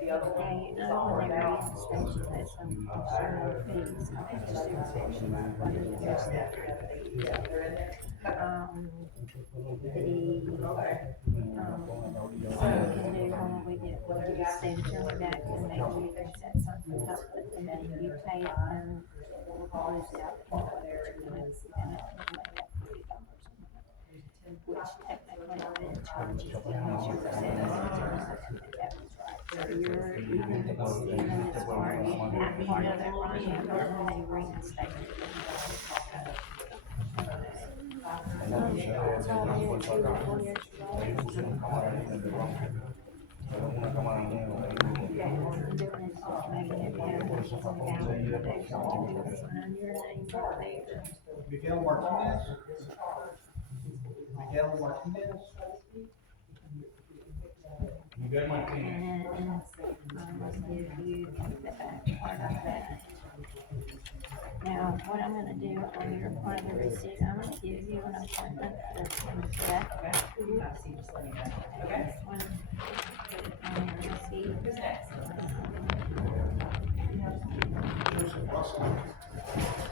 When they reinstate you, that's some additional fees. I'll have to see what it is. So we can do when we get state attorney back, and maybe we can set something up, and then you pay it, and we'll lose out in whatever, and it's which technically then charges the insurance and that was right. So you're even as far as that part of it, right, and then they reinstate it. Miguel Martinez. Miguel Martinez. Miguel Martinez. And I'll give you the back part of that. Now, what I'm gonna do on your part of the receipt, I'm gonna give you an appointment that's in Jeff. This one, put it on your receipt.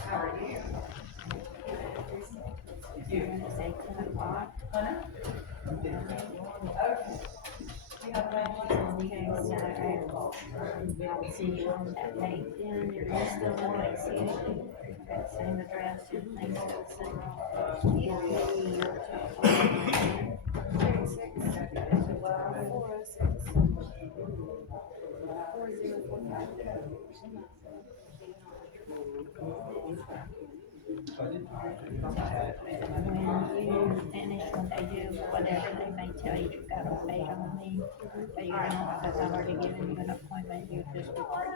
How are you? You're gonna say 10 o'clock. Okay. Okay, so I'll see you on that date then. You're still in Lexington. That same address, everything's the same. When you finish, when they do whatever, they may tell you you've got to wait on me, but you don't, because I've already given you an appointment, you just report.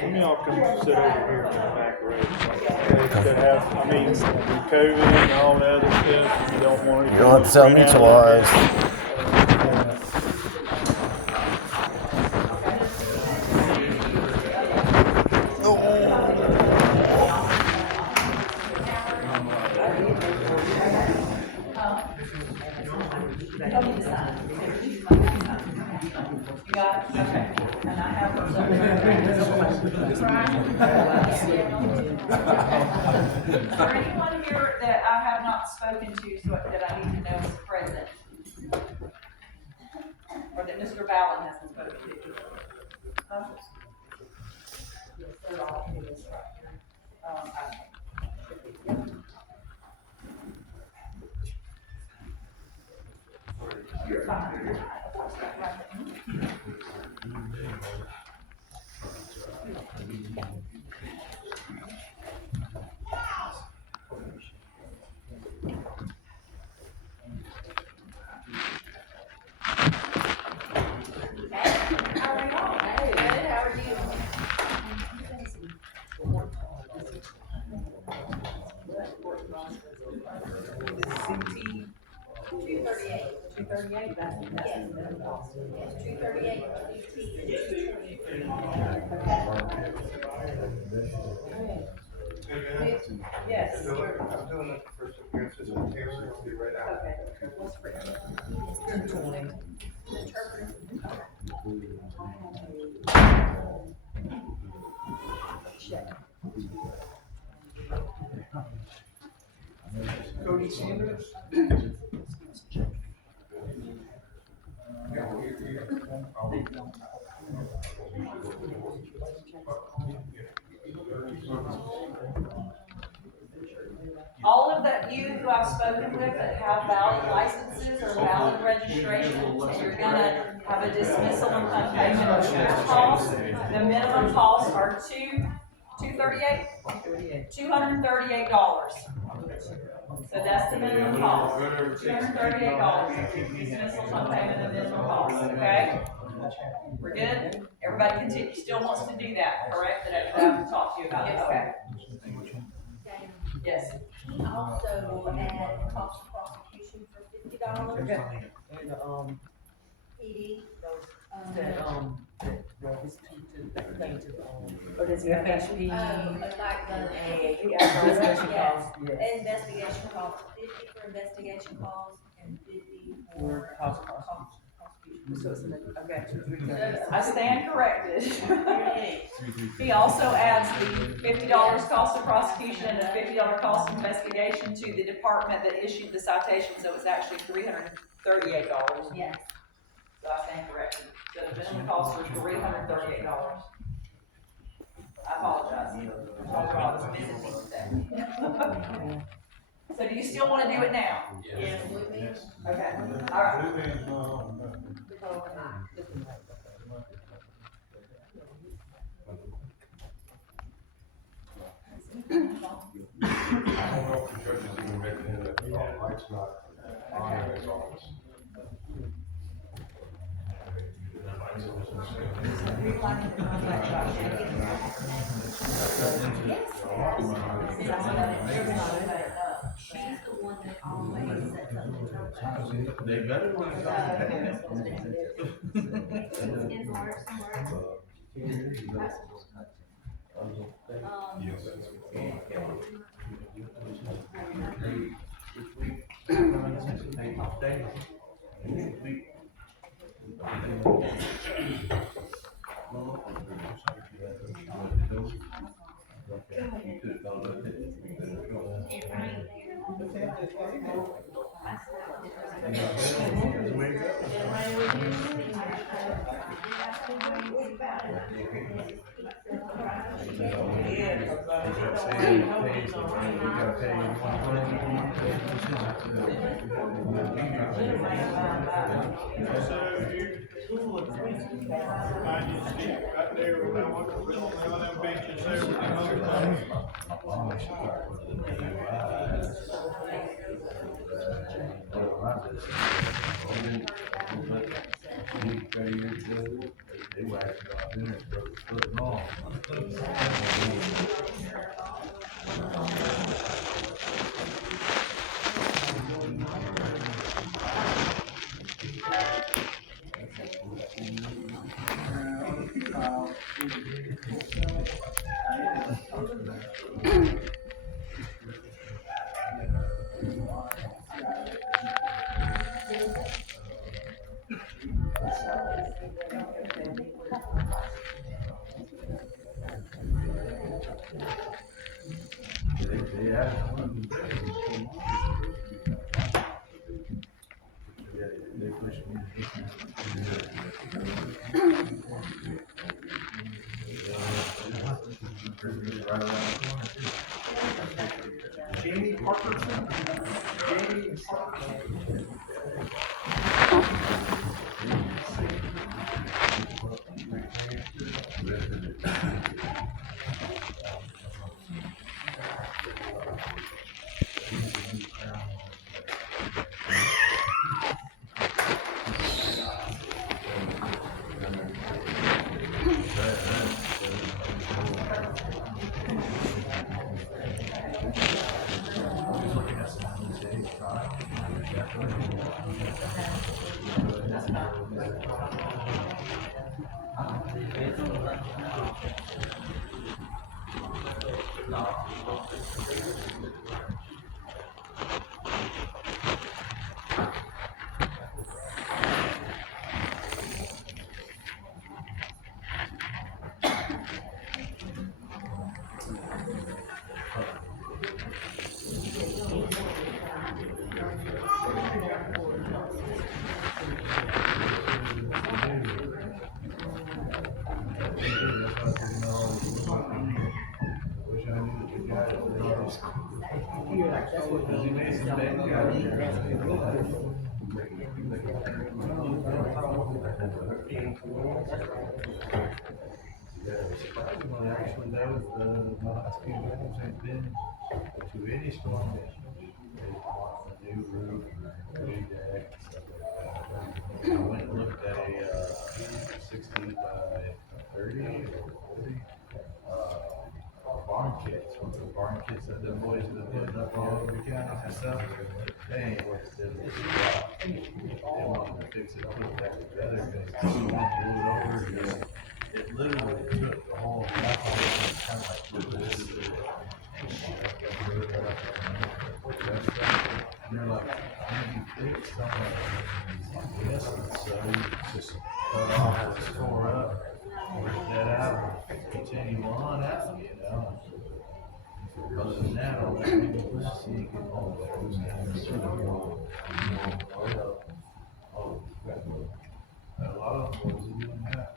Some of y'all come sit over here in the back row. That have, I mean, COVID and all the other stuff, you don't want to. You don't have to tell me twice. Is there anyone here that I have not spoken to, so that I need to know is present? Or that Mr. Ballin hasn't spoken to? Huh? Yes, they're all in this right here. You're fine. Yes. I'm doing it for some appearances on Taylor. I'll be right out. Okay. What's for Cody Sanders. all of that you who I've spoken with that have valid licenses or valid registrations, and you're gonna have a dismissal and unpayment of insurance costs. The minimum costs are $2 $238? $238. $238. So that's the minimum cost, $238, dismissal on payment of minimum cost, okay? We're good? Everybody continue, still wants to do that, correct? That I have to talk to you about it, okay? Yes. He also will add cost of prosecution for $50. Okay. And, PD, this thing to, Or does he have FHP. like the, Investigation costs, yes. investigation costs, 50 for investigation costs and 50 for Cost of prosecution. So it's in the, I got you, 330. I stand corrected. He also adds the $50 cost of prosecution and the $50 cost of investigation to the department that issued the citation, so it's actually $338. Yes. So I stand corrected. So the minimum cost was $338. I apologize. I was busy today. So do you still want to do it now? Yes. Okay, all right. I don't know if the judge is even making it, the light's not on in his office. She's the one that always sets up the term. They better want In order somewhere. Right there, we want to build on them benches there with them other things. Jamie Parkerson? Jamie Parkerson. Surprisingly, actually, though, the last few days ain't been to any storm damage. They bought a new roof, a new deck, and stuff like that. I went and looked at a 60 by 30 or 40 barn kits, one of the barn kits that them boys have been putting up all over the counties and stuff. They ain't worth it. They want to fix it, put that together, and it's just blew it over. It literally took the whole kind of like with this. And they're like, how do you fix something? Yes, so you just cut off, it's tore up, rip that out, continue on out, you know. Other than that, all that people see you get all those things. A lot of them boys are doing that.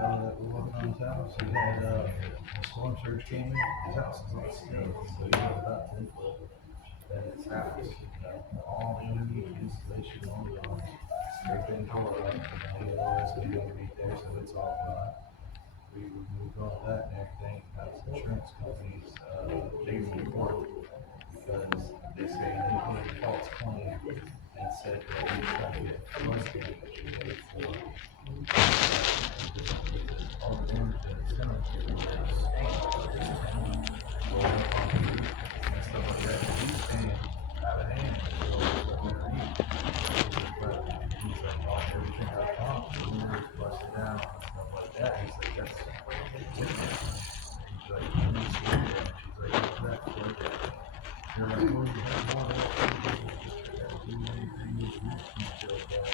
That we worked on his house, he had, a storm surge came in, his house is on stilts, so he had about 10 foot. Then his house, you know, all underneath installation on the, everything tore up, and he had all this video underneath there, so it's all gone. We removed all that and everything, that's insurance companies, they report, because they say he made a false claim and said that he tried to get flood damage for all the damage that it's done. And stuff like that, and he's paying out of hand for all the stuff underneath. But he's like, oh, everything I bought, the mirrors busted down and stuff like that. He's like, that's different. He's like, I need to see that. She's like, what's that for? They're like, well, you have more of that. Do anything you feel that.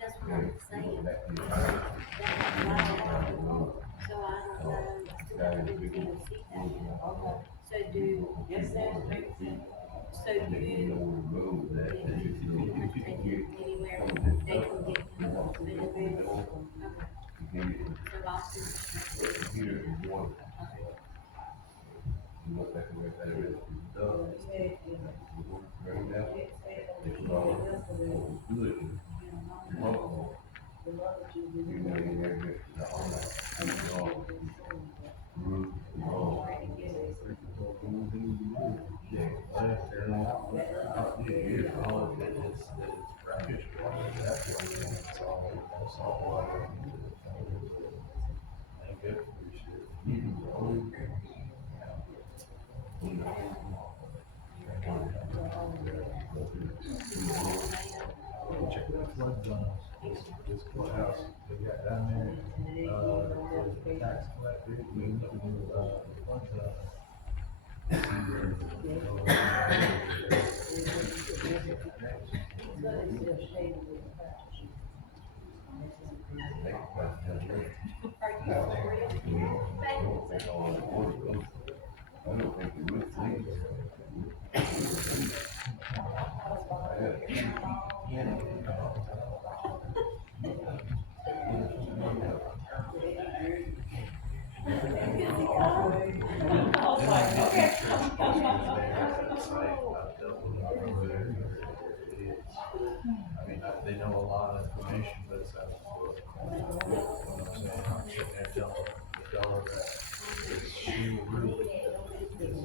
That's what I'm saying. So I don't know. So do. Yes, so do you. Anywhere they can get. Okay. So Boston. Check the flood zones. This courthouse, they got down there, the tax collector, we look at the flood zone. I mean, they know a lot of information, but it's out of the book. You know what I'm saying? I'm sitting there telling the fellow that this shoe roof is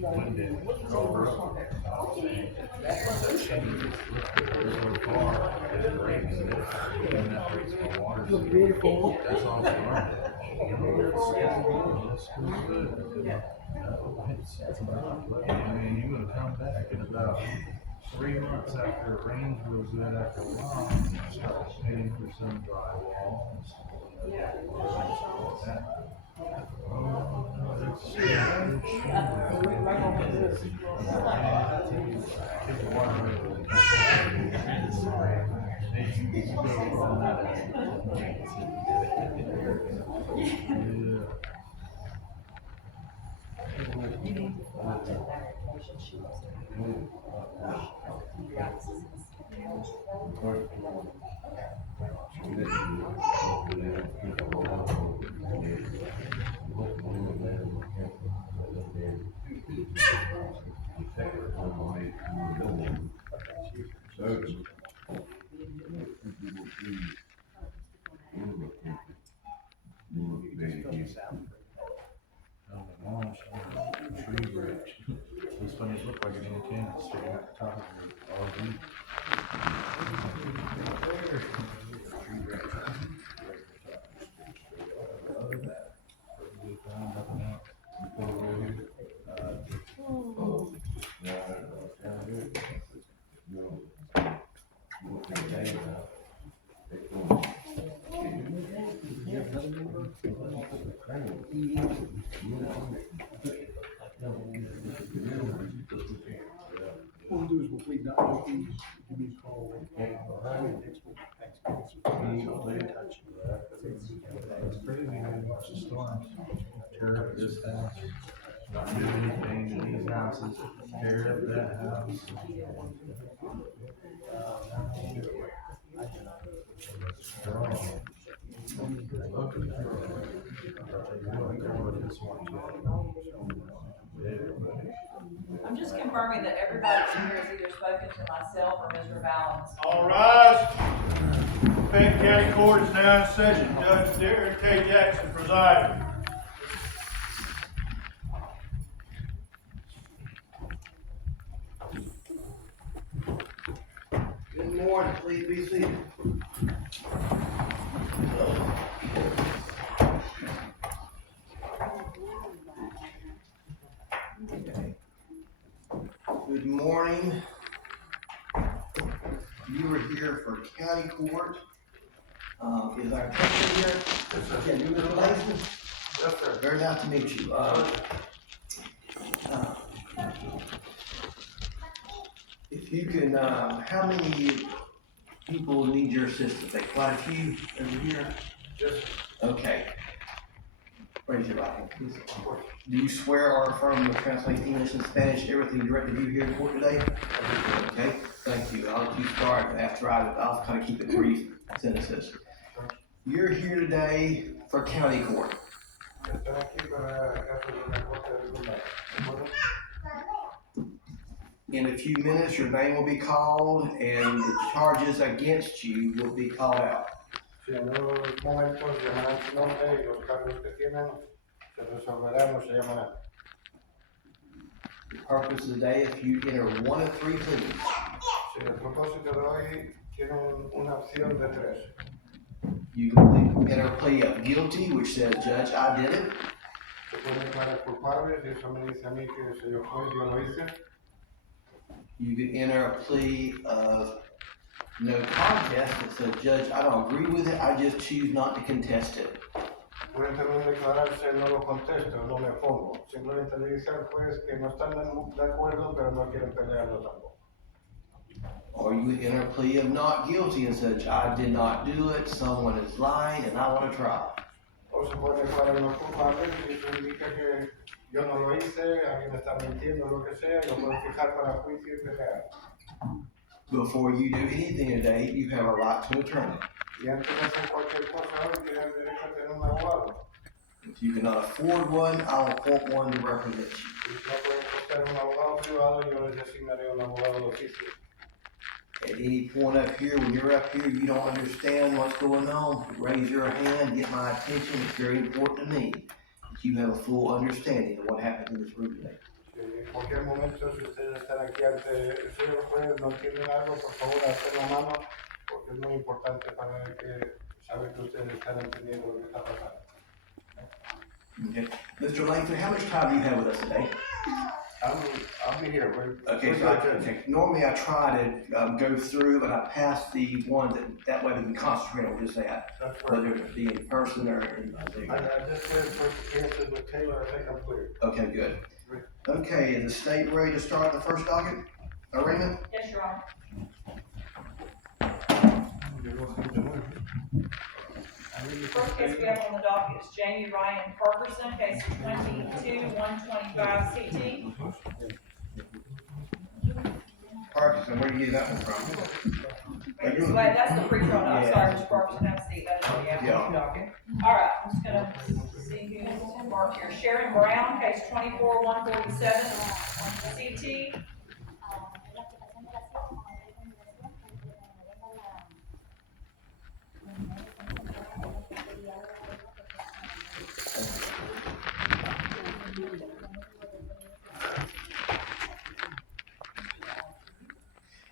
winded over. I'm saying, once that change goes so far, it breaks, and that breaks the water. So beautiful. That's all it's learned. It's good. You know, I mean, you're gonna come back in about 3 months after it rains real good after a while, start paying for some drywall and stuff like that. Tree branch. It's funny, it looked like an antenna sticking out the top of the RV. Tree branch. Other than that, we found nothing else. Before we were here, down here. What we'll do is we'll plead not guilty, give me a call. It's crazy how you watch the storms tear up this house, not do anything to these houses, tear up that house. I'm just confirming that everybody in here has either spoken to myself or Mr. Valens. All rise. Fayette County Court is now in session. Judge Derek K. Jackson presiding. Good morning, please be seated. Good morning. You were here for county court. Is our attorney here? Can you, Mr. Langston? Yes, sir. Very nice to meet you. If you can, how many people need your assistance? Like quite a few over here? Yes, Okay. Raise your right hand, please. Do you swear or affirm you will translate English and Spanish everything directed to you here in court today? Okay, thank you. I'll let you start after I'll kind of keep it brief sentences. You're here today for county court. Estoy aquí para caso de una corte de condado. ¿De acuerdo? In a few minutes, your name will be called and the charges against you will be called out. Si en unos momentos llamarán su nombre y los cargos que tienen se resolverán o se llamarán. The purpose of the day, if you enter one of three pleas, Si el propósito de hoy tienen una opción de tres. you can enter a plea of guilty, which says, Judge, I did it. Se pueden declarar culpables y eso me dice a mí que se yo fue, yo lo hice. You can enter a plea of no contest that says, Judge, I don't agree with it, I just choose not to contest it. Pueden también declararse no lo contesto, no me opongo. Simplemente le dice al juez que no están de acuerdo, pero no quieren pelearlo tampoco. Or you would enter a plea of not guilty and say, I did not do it, someone is lying, and I want to try. O se puede declarar no culpable y eso indica que yo no lo hice, alguien me está mintiendo, lo que sea, y lo pueden fijar para juicio y pelear. Before you do anything today, you have a right to an attorney. Y antes de hacer cualquier cosa hoy, tienes derecho a tener un abogado. If you cannot afford one, I'll appoint one to represent you. Y si no pueden costear un abogado privado, yo les asignaré un abogado de oficio. At any point up here, when you're up here, you don't understand what's going on, raise your hand, get my attention. It's very important to me that you have a full understanding of what happened in this room today. Si en cualquier momento, si ustedes están aquí ante el señor juez, no entienden algo, por favor, hacen la mano, porque es muy importante para el que sabe que ustedes están entendiendo lo que está pasando. Okay. Mr. Langford, how much time do you have with us today? I'll be here. Okay, so normally I try to go through and I pass the ones that way we can concentrate on just that, That's right. whether it be in person or in Zoom. I just read first answers with Taylor, I think I'm clear. Okay, good. Okay, is the state ready to start the first docket? Raymond? Yes, Your Honor. First case we have on the docket is Jamie Ryan Parkerson, case 22-125 CT. Parkinson, where do you get that one from? Wait, this way, that's the pre-trial doc, Yeah. sorry, Mr. Parkinson, have a seat, that's the Yeah. docket. All right, I'm just gonna see who's marked here. Sharon Brown, case 24-147, CT.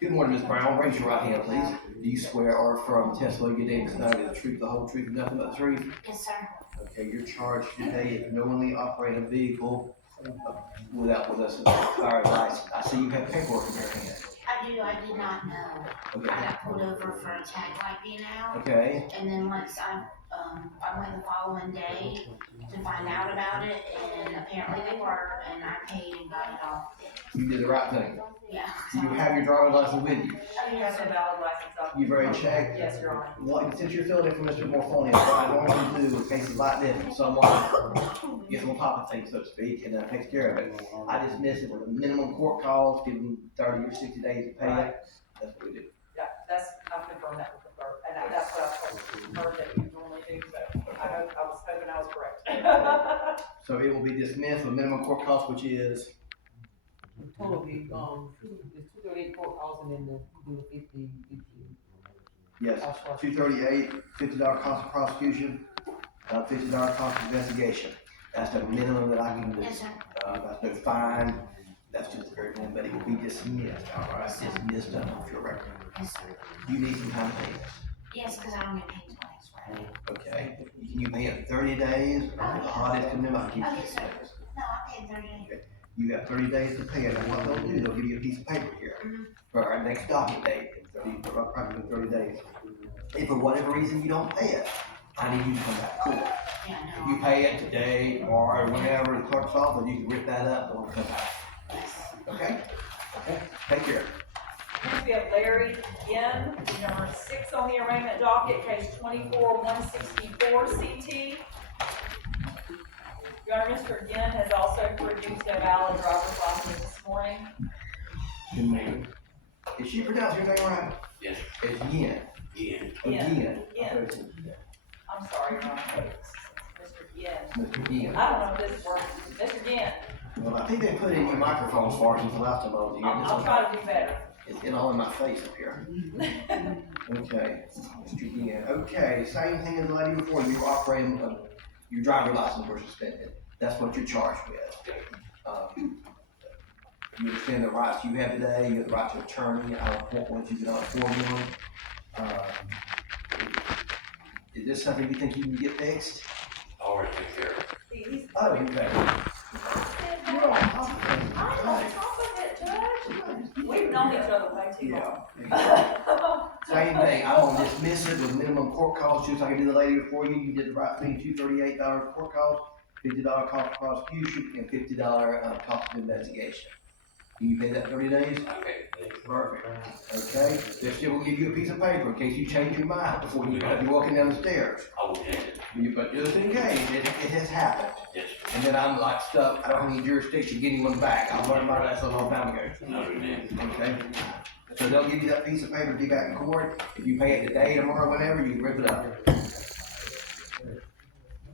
Good morning, Ms. Brown. Raise your right hand, please. Do you swear or affirm testimony you gave tonight is the truth, the whole truth, and nothing but the truth? Yes, sir. Okay, you're charged today if knowingly operate a vehicle without a expired license. I see you have paperwork in your hand. I did not know. I Okay. got pulled over for a tag light being out, Okay, and then once I went the following day to find out about it, and apparently they were, and I paid and got it off. you did the right thing. Yeah. Do you have your driver's license with you? She has a valid license up. You've already checked? Yes, Your Honor. What, since you're filling in for Mr. Morfone, what I normally do in cases like this, when someone gets on top of things, so to speak, and takes care of it, I dismiss it with a minimum court cost, give them 30 or 60 days to pay it. That's what we do. Yeah, I've confirmed that with the clerk, and that's what I told her that you normally do, so I was hoping I was correct. So it will be dismissed with minimum court cost, which is, Total be, it's 238 court calls and then the 50. yes, $238, $50 cost of prosecution, $50 cost of investigation. That's the minimum that I can do. Yes, sir. That's no fine, that's just the very minimum, but it will be dismissed, all right? Dismissed off your record. Yes, sir. You need some time to pay this. Yes, because I don't get paid till next Friday. Okay, can you pay it 30 days, or the hardest can never keep Oh, it? yes, sir. No, I paid 30 days. You got 30 days to pay it, and what they'll do, they'll give you a piece of paper here for our next docket date, approximately 30 days. If for whatever reason you don't pay it, I need you to come back to court. Yeah, If no. you pay it today, tomorrow, whenever the clerk's office, you can rip that up and come back, Yes. okay? Okay, take care. Next, we have Larry Yin, number 6 on the arraignment docket, case 24-164 CT. Your Honor, Mr. Yin has also produced a valid driver's license this morning. Good morning. Did she pronounce your name right? Yes. It's Yin. Yin. Yin. Yin. I'm sorry, Your Honor. Mr. Yin. Mr. Yin. I don't know if this works. Mr. Yin, Well, I think they put in your microphone as far as the last time I was here. I'll try to do better. It's getting all in my face up here. Okay, Mr. Yin. Okay, same thing as the lady before, you were operating, your driver's license was suspended. That's what you're charged with. You understand the rights you have today, you have the right to attorney, I don't want ones you cannot afford one. Is this something you think you can get fixed? Already take care of it. He's Oh, okay. You're on top of things. I'm on top of it, Judge. We've known each other way too long. Yeah. Same thing, I'm gonna dismiss it with minimum court costs, just like I did the lady before you, you did the right thing, $238 court cost, $50 cost of prosecution, and $50 cost of investigation. Can you pay that 30 days? Okay. Perfect. Okay, they're still gonna give you a piece of paper in case you change your mind before you be walking down the stairs. I will change it. But just in case, it has happened. Yes. And then I'm like stuck, I don't have any jurisdiction getting one back, I learned my lesson a long time ago. Understand. Okay? So they'll give you that piece of paper you got in court, if you pay it today, tomorrow, whenever, you can rip it up.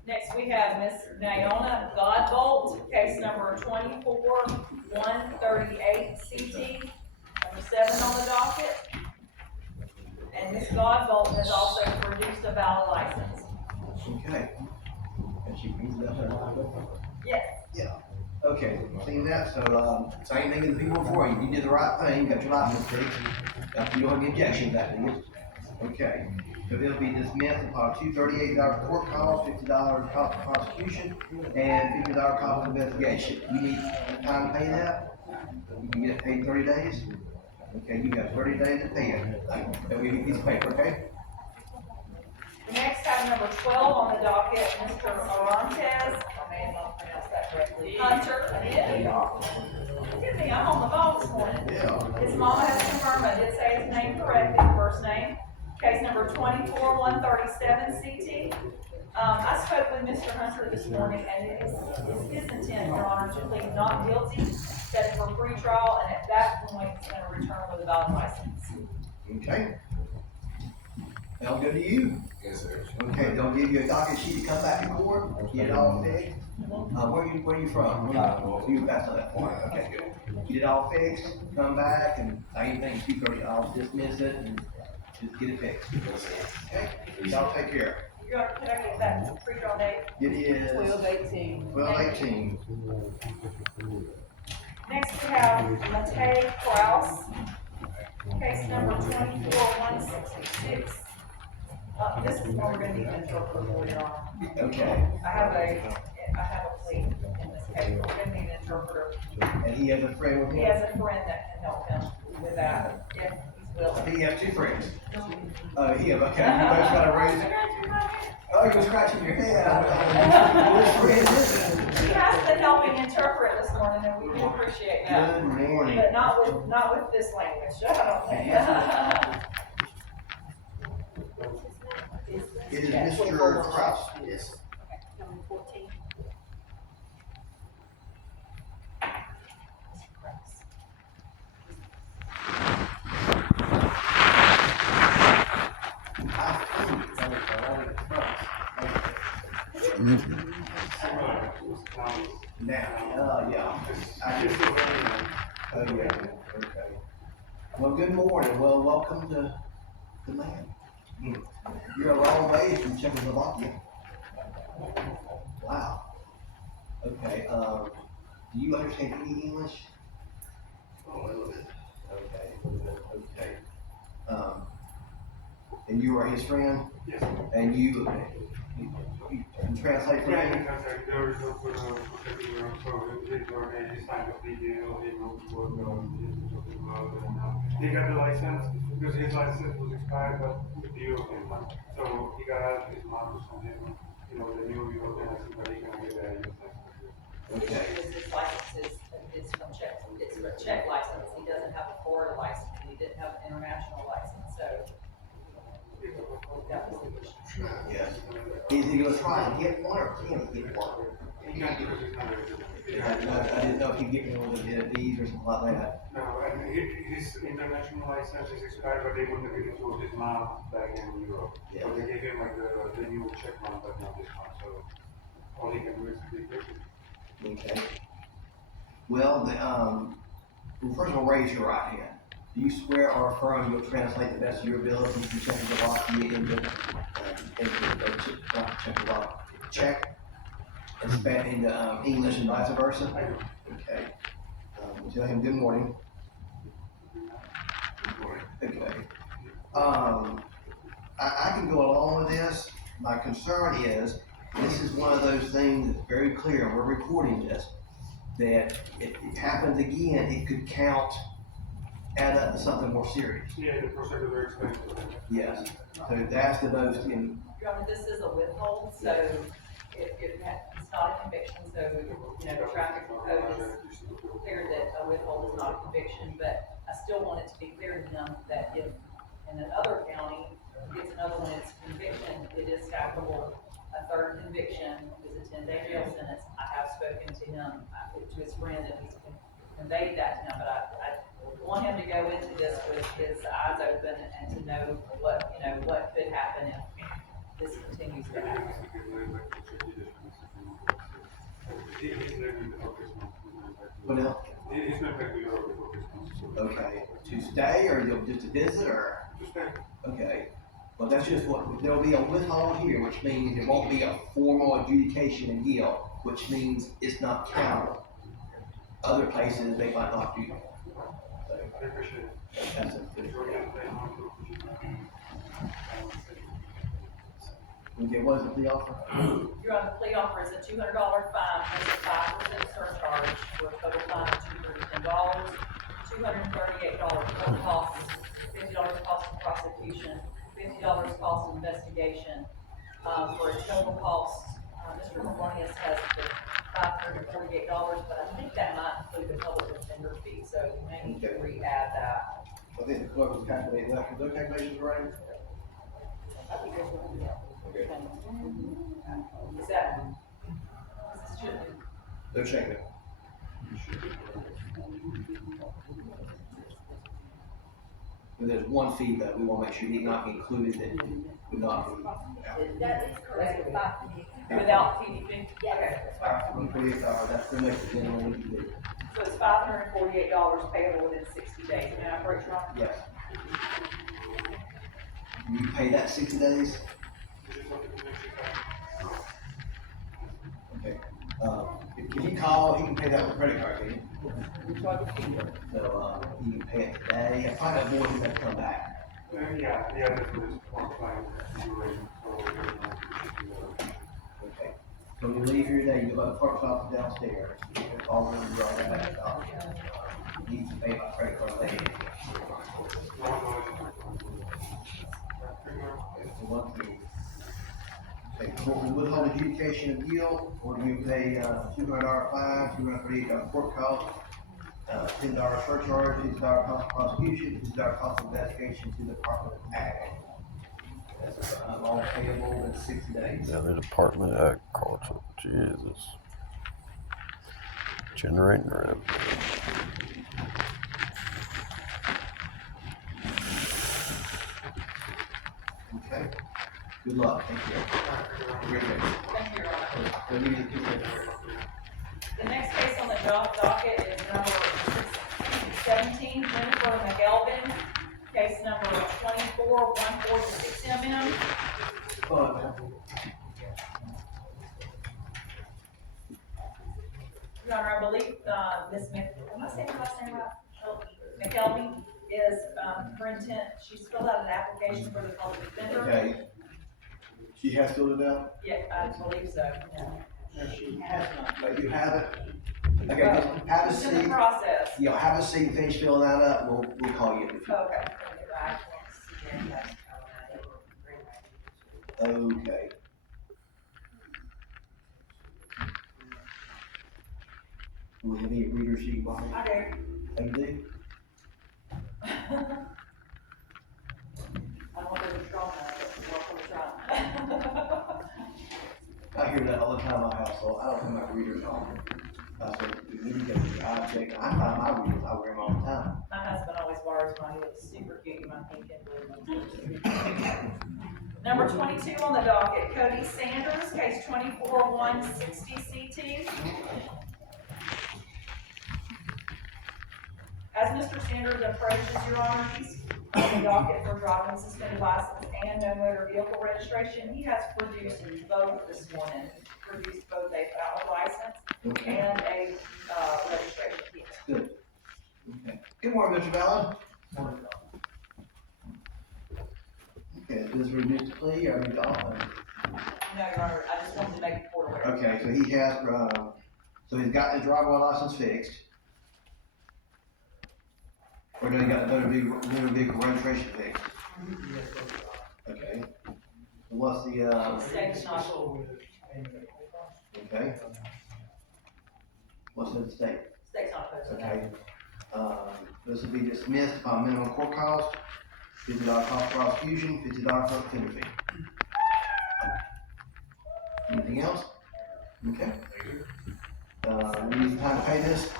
Next, we have Miss Naona Godbolt, case number 24-138 CT, number 7 on the docket. And Miss Godbolt has also produced a valid license. Okay. And she brings it up there. Yes. Yeah. Okay, seen that, so, same thing as the people before you, you did the right thing, got your license fixed, you don't have any objection to that, do you? Okay, so they'll be dismissed upon $238 court cost, $50 cost of prosecution, and $50 cost of investigation. You need time to pay that? You can get it paid in 30 days? Okay, you got 30 days to pay it, they'll give you a piece of paper, okay? The next item, number 12 on the docket, Mr. Orantes, I may not pronounce that correctly, Hunter. Look at me, I'm on the phone this morning. Yeah. His mama has confirmed, I did say his name correctly, first name. Case number 24-137 CT. I spoke with Mr. Hunter this morning, and it's his intent, Your Honor, to plead not guilty, set it for free trial, and at that that point, it's gonna return with a valid license. Okay. Sound good to you? Yes, sir. Okay, they'll give you a docket sheet to come back to court, get it all fixed. Where you from? You passed on that point, okay, good. Get it all fixed, come back, and same thing, 2:30, I'll dismiss it and just get it fixed. Okay, y'all take care. You're gonna, can I get that pre-draw date? It is 12/18. 12/18. Next we have Matei Kraus, case number 24166. This is one we're gonna need an interpreter for, Your Honor. Okay, I have a plea in this case, we're gonna need an interpreter. and he has a friend with He him? has a friend that can help him with that, if he's willing. He has two friends. Him, okay, you both got a raise. Oh, you're scratching your head. Which friend is it? He has been helping interpret this morning, and we do appreciate that. Good morning. But not with this language, I don't think. It is Mr. Kraus, yes. Number 14. Now, yeah. Oh, yeah, okay. Well, good morning, well, welcome to the land. You're a long way from Czechoslovakia. Wow. Okay, do you understand any English? Oh, a little bit. Okay, okay. And you are his friend? Yes. And you can translate for Yeah, me? he has like the original for the particular, so he signed the video, he knows what he's talking about, and he got the license, because his license was expired, but with the European one. So he got out his marks on him, the new European license, but he can get a US license. Okay. His license is from Czech, it's a Czech license, he doesn't have a Florida license, and he didn't have an international license, so that was the issue. Yes. Is he gonna try to get one or can he get one? He can't because he's not registered. I didn't know if he'd get one with a visa or something like that. No, and his international license is expired, but they wouldn't give it to his mom back in Europe. Yeah. So they gave him like the new Czech one, but not this one, so all he can do is speak English. Okay. Well, first of all, raise your right hand. Do you swear or affirm you'll translate the best of your ability from Czechoslovakia into Czech and Spanish into English and vice versa? I do. Okay. Tell him good morning. Okay. I can go along with this. My concern is, this is one of those things that's very clear, and we're recording this, that if it happens again, it could add up to something more serious. Yeah, the procedure very expensive. Yes. So that's the most in, Your Honor, this is a withhold, so it's not a conviction, so, the traffic code is clear that a withhold is not a conviction, but I still want it to be clear to him that if in another county gets another one, it's conviction, it is stackable. A third conviction is a 10-day jail sentence. I have spoken to him, to his friend, and he's conveyed that to him, but I want him to go into this with his eyes open and to know what could happen if this continues to happen. what else? He's not back to Europe before Christmas. Okay. To stay or just to visit or? To stay. Okay. Well, that's just what, there'll be a withhold here, which means there won't be a formal adjudication in guilt, which means it's not countable. Other places, they might not do that. I appreciate it. That's a good. Okay, what is the plea offer? Your Honor, the plea offer is a $200 fine plus a 5% surcharge for a total fine of $210, $238 court costs, $50 cost of prosecution, $50 cost of investigation, for a total cost, Mr. Melonius has the $548, but I think that might include the public defender fee, so you may need to re-add that. I think the clerk was calculating that, those calculations right? I think there's one, yeah. Okay. Is that, should, They're checking it. But there's one fee that we wanna make sure you not included that would not be. That is correct. Without TDP? Okay. That's the next minimum we can do. So it's $548 payable within 60 days. Am I correct, Ron? Yes. You pay that 60 days? Okay. Can you call, he can pay that with credit card, can you? So, you can pay it today, I find out more when they come back. Yeah, this was one client, so we're gonna Okay. So you leave here today, you go to the clerk's office downstairs, you can call them and draw that back off. You need to pay by credit card later. Okay, so withhold adjudication of deal, or do you pay, $200 fine, $238 court cost, $10 surcharge, $50 cost of prosecution, $50 cost of investigation to the Department of Ag. That's, all payable in 60 days. Yeah, the Department of Agriculture, Jesus. Generating revenue. Okay, good luck, thank you. Appreciate it. Thank you, Ron. So you need to keep it. The next case on the docket is number 17, Jennifer McElvin, case number 24-146 MM. Your Honor, I believe, Ms. am I saying her last name right? McElvin is, her intent, she's filled out an application for the public defender. Okay. She has filled it out? Yeah, I believe so. But you have it? Okay, just have a It's in the seat, process. have a seat, finish filling that up, we'll call you. Okay. Okay. Do we have any readers you want? I do. Oh, you do? I don't want to be strong enough, but welcome to try. I hear that all the time in my household, I don't have my readers on. I said, you need to get the eye check, I find my readers, I wear them all the time. My husband always borrows mine, he looks super cute in my pink and blue. Number 22 on the docket, Cody Sanders, case 24-160 CT. As Mr. Sanders approaches, Your Honor, he's on the docket for driving suspended license and no motor vehicle registration. He has produced both this morning, produced both a valid license and a registration kit. Good. Okay. Good morning, Mr. Ballard. Okay, this is reduced to plea, or you don't? No, Your Honor, I just wanted to make the court aware. Okay, so he has, so he's got his driver's license fixed. Or no, he got the motor vehicle registration fixed. Okay. So what's the, State's not, okay. What's the state? state's not opposed to that. Okay. This will be dismissed by minimum court cost, $50 cost of prosecution, $50 for offender fee. Anything else? Okay. We need time to pay this.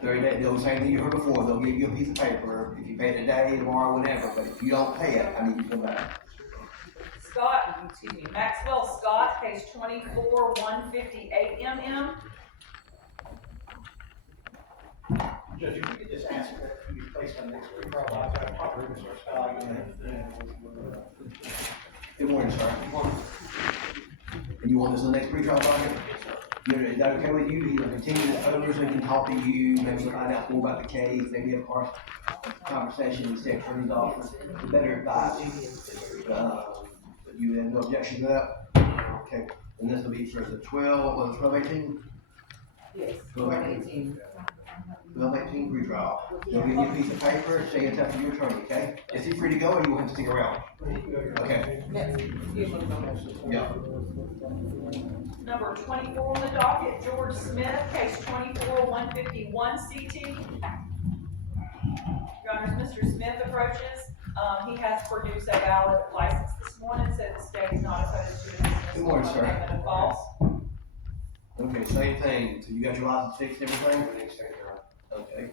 30 days, they'll say that you heard before, they'll give you a piece of paper, if you pay it today, tomorrow, whenever, but if you don't pay it, I need you to come back. Maxwell Scott, case 24-158 MM. Judge, you could just ask her to be placed on next week. Good morning, sir. And you want this in the next pre-trial docket? Is that okay with you? He'll continue the others and can talk to you, maybe find out more about the case, maybe have a conversation with the state attorney's office, to better advise you. You have no objection to that? Okay, and this will be for the 12/18? Yes, 12/18. 12/18 pre-trial. They'll give you a piece of paper, say it's up to your attorney, okay? Is he free to go or you want him to stick around? Okay. Yeah. Number 24 on the docket, George Smith, case 24-151 CT. Your Honor, Mr. Smith approaches, he has produced a valid license this morning, so the state is not opposed to the dismissal. Good morning, sir. Payment of false. Okay, same thing. So you got your license fixed, everything? Okay.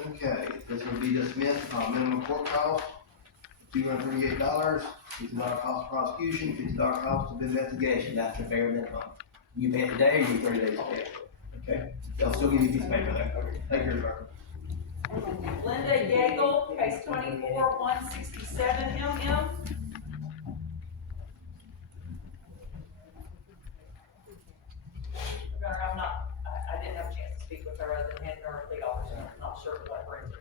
Okay, this will be dismissed on minimum court cost, $238, $50 cost of prosecution, $50 cost of investigation, that's the bare minimum. You pay it today, you 30 days to pay it, okay? They'll still give you a piece of paper though. Thank you, Rebecca. Linda Yeagle, case 24-167 MM. I didn't have a chance to speak with her other than handing her a plea officer, I'm not sure what brings her.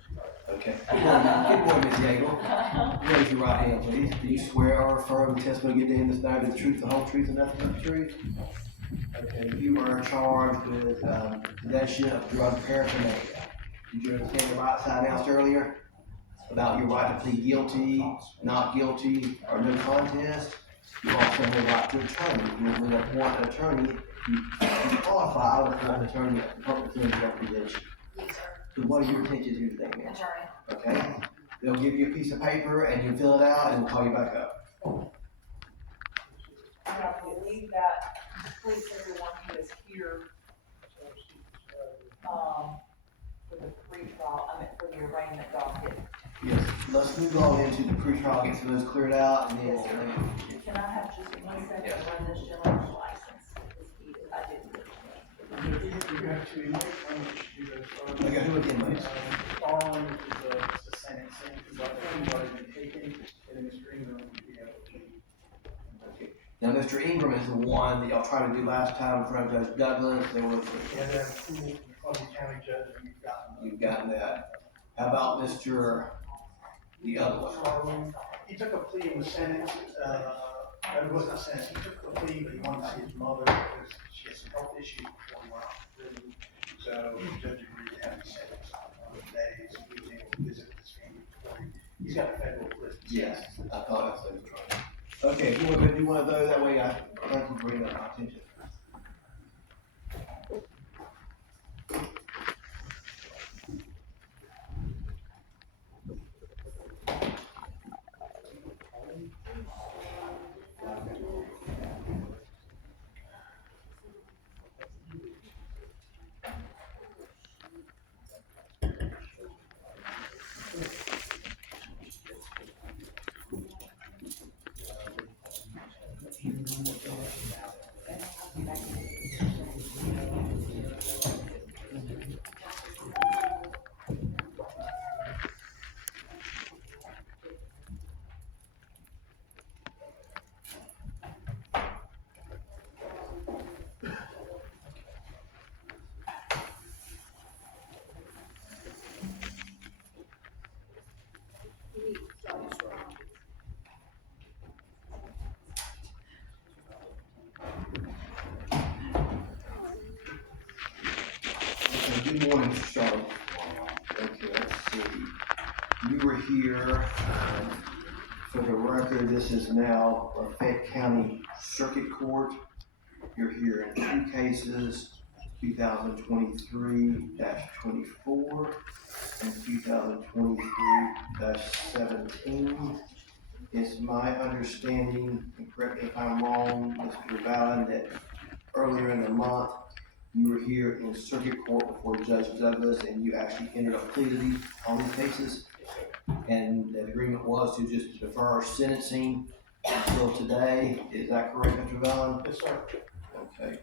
Okay. Good morning, Ms. Yeagle. Raise your right hand, please. Do you swear or affirm the testimony you give in this matter is the truth, the whole truth, and nothing but the truth? Okay, you are charged with, possession of drug paraphernalia. Did you understand the rights I announced earlier? About your right to plead guilty, not guilty, or no contest? You also have a right to attorney. You will appoint an attorney. You qualify, I would appoint an attorney at the public defender's representation. Yes, sir. So what are your intentions here today, ma'am? Attorney. Okay, they'll give you a piece of paper and you fill it out and we'll call you back up. I believe that completes everyone who is here, for the pre-trial, for the arraignment docket. Yes, let's move on into the pre-trial, get some of those cleared out and then. Can I have just 1 second to run this gentleman's license? I didn't. You have to make one that you do those. Okay, who again, please? Following is the sentencing, because I've already been taken, and then Mr. Ingram would be able to. Okay. Now, Mr. Ingram is the one that y'all tried to do last time in front of Judge Douglas, there was. Yeah, that approval from the Columbia County judge, and You've gotten that. How about Mr. the other one? Charlie, he took a plea and was sentenced, it wasn't a sentence, he took the plea, but he wanted to see his mother because she has some health issues before he went out to prison. So the judge agreed to have him sentenced on the days, he was able to visit with his family before he's got a federal prison. Yes, I thought that's what he was trying. Okay, if you want to do one of those, that way I thank you for bringing that to my attention. Good morning, Mr. Charlie. Okay, let's see. You were here, for the record, this is now Lafayette County Circuit Court. You're here in 2 cases, 2023-24 and 2023-17. It's my understanding, and correct me if I'm wrong, Mr. Vallon, that earlier in the month, you were here in circuit court before Judge Douglas and you actually entered a plea to these, on these cases. And the agreement was to just defer sentencing until today. Is that correct, Mr. Vallon? Yes, sir. Okay.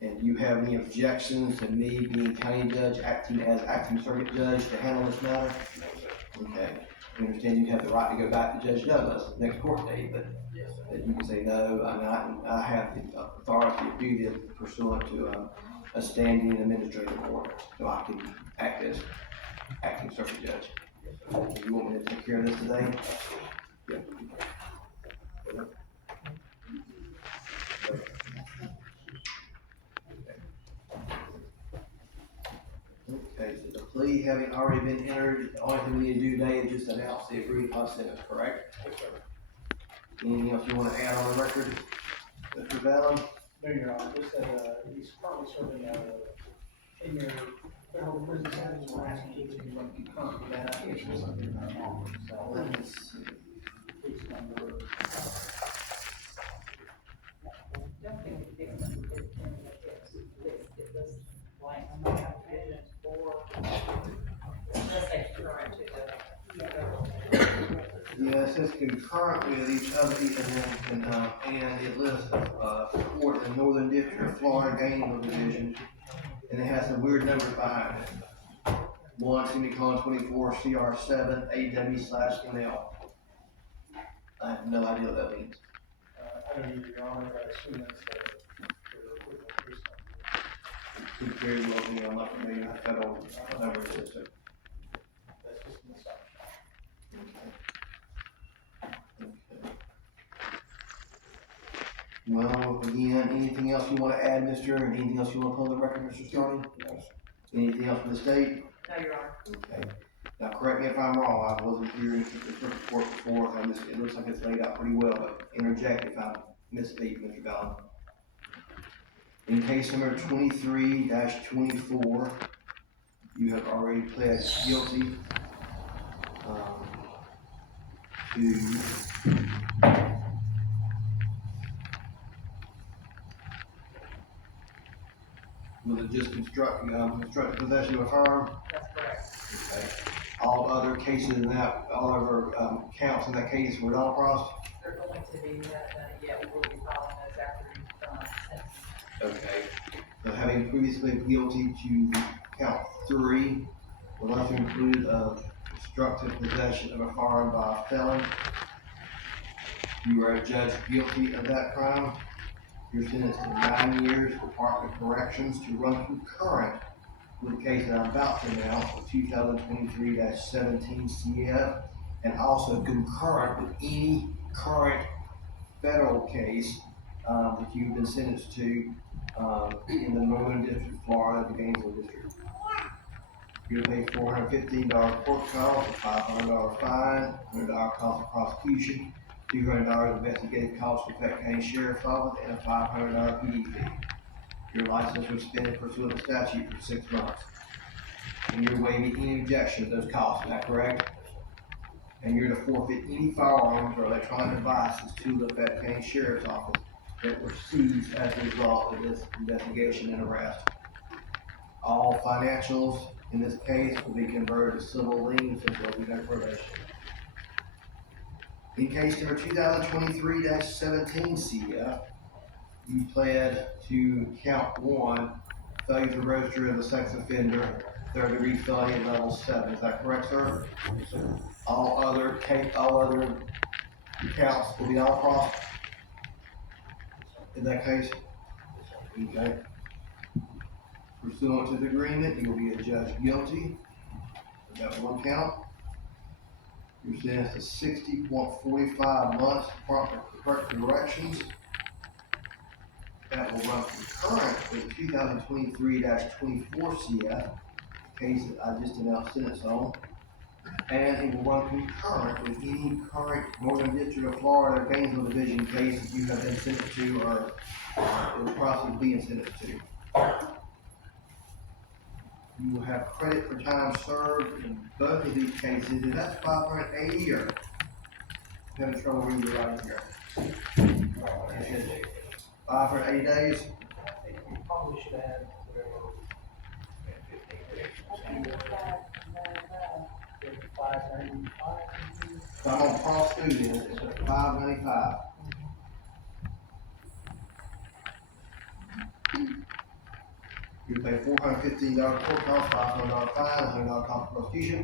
And do you have any objections to me being county judge, acting as acting circuit judge to handle this matter? Okay. I understand you have the right to go back to Judge Douglas next court date, but you can say no. I mean, I have the authority to do this pursuant to a standing administrative order, so I can act as acting circuit judge. You want me to take care of this today? Yeah. Okay, so the plea having already been entered, the only thing we need to do today is just announce the agreed upon sentence, correct? Anything else you want to add on the record, Mr. Vallon? No, Your Honor, just that, he's currently serving a 10-year federal prison sentence, we're asking you to run concurrent with that application or something in our office. So, Let's see. case number. Don't think it was blank, I'm not provisions for. says concurrent with each other, and it lists, court in Northern District of Florida Gaming Division, and it has some weird numbers behind it. 1/24 CR7 AW/ML. I have no idea what that means. I don't need your honor, but I assume that's Could very well be, I'm not familiar with federal number system. that's just an assumption. Well, again, anything else you wanna add, mister, and anything else you wanna put on the record, Mr. Sterling? Anything else from the state? No, Your Honor. Okay. Now, correct me if I'm wrong, I wasn't here in the circuit court before, so it looks like it's laid out pretty well, but interject if I'm misspeak, Mr. Ballin. In case number 23-24, you have already pled guilty, to was it just constructive possession of a firearm? That's correct. Okay. All other cases in that, all other, counts in that case were not crossed? They're going to be, yeah, we will be filing those after you've done sentencing. Okay. So having previously pled guilty to count 3, the lesser included of constructive possession of a firearm by a felon, you are adjudged guilty of that crime. You're sentenced to 9 years, Department of Corrections, to run concurrent with the case that I'm about to announce, 2023-17 CF, and also concurrent with any current federal case that you've been sentenced to in the Northern District of Florida, the Gainesville District. You're gonna pay $415 court costs, a $500 fine, $100 cost of prosecution, $200 investigative costs for Peck County Sheriff's Office, and a $500 PD fee. Your license was suspended pursuant to statute for 6 months. And you're waiving any objection to those costs, is that correct? And you're to forfeit any firearms or electronic devices to the Peck County Sheriff's Office that were seized as a result of this investigation and arrest. All financials in this case will be converted to civil liens since there will be no probation. In case number 2023-17 CF, you pled to count 1, failure to register as a sex offender, 3rd-degree felony at level 7. Is that correct, sir? All other counts will be all crossed in that case? Okay. Pursuant to the agreement, you will be adjudged guilty of that 1 count. You're sentenced to 60.45 months Department of Corrections. That will run concurrent with 2023-24 CF, case that I just announced sentence on. And it will run concurrent with any current Northern District of Florida Gainesville Division case that you have been sentenced to or in the process of being sentenced to. You will have credit for time served in both of these cases, and that's 580 or having trouble reading the writing here. 580 days. You probably should add So I'm gonna cross through this, it's at 595. You pay $415 court cost, $500 fine, $100 cost of prosecution,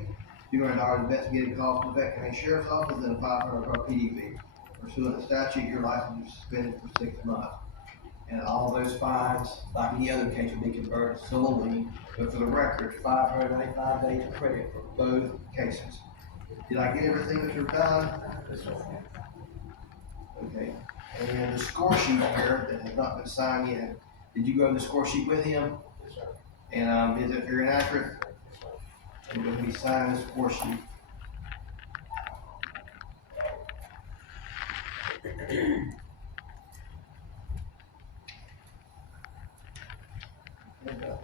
$200 investigative cost of the Peck County Sheriff's Office, and a $500 PD fee. Pursuant to statute, your license is suspended for 6 months. And all those fines, like any other case, will be converted to civil lien, but for the record, 595 days credit for both cases. Did I get everything, Mr. Fallon? Okay, and the score sheet here that has not been signed yet, did you go to the score sheet with him? Yes, sir. And, is it very accurate? And when we sign the score sheet.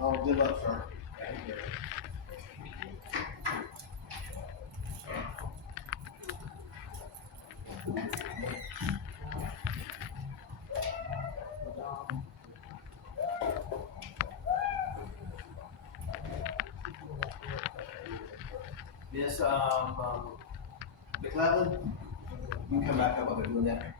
All good luck, sir. Thank you. Miss, McLeod? You come back up, I'll be doing that.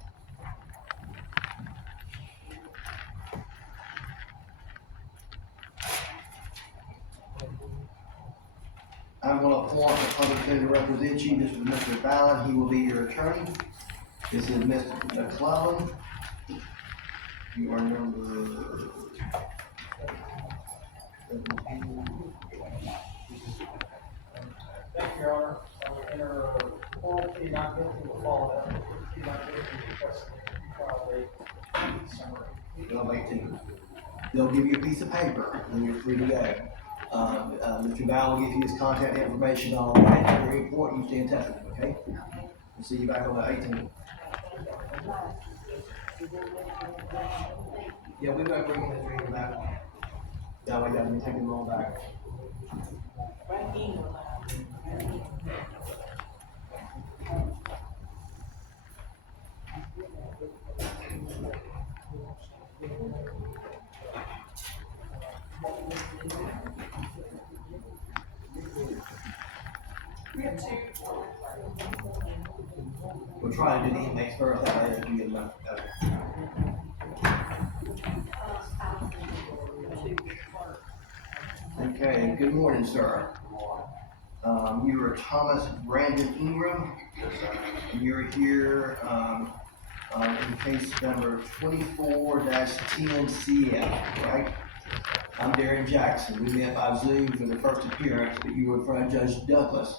I'm gonna appoint a public defender to represent you. This is Mr. Fallon, he will be your attorney. This is Mr. McClellan. You are number. Thank you, Your Honor. I will enter a oral plea not guilty will follow that. Plea not guilty requesting a trial date December 18th. They'll give you a piece of paper when you're free to go. Mr. Val will give you his contact information on that. It's very important you stay in touch with him, okay? We'll see you back on the 18th. Yeah, we might bring his ring back. That way, we take them all back. We have two. We'll try to do the inmates first, that way you get enough. Okay, good morning, sir. You are Thomas Brandon Ingram. You're here, in case number 24-10CF, right? I'm Darren Jackson. We met by Zoom for the first appearance, but you were in front of Judge Douglas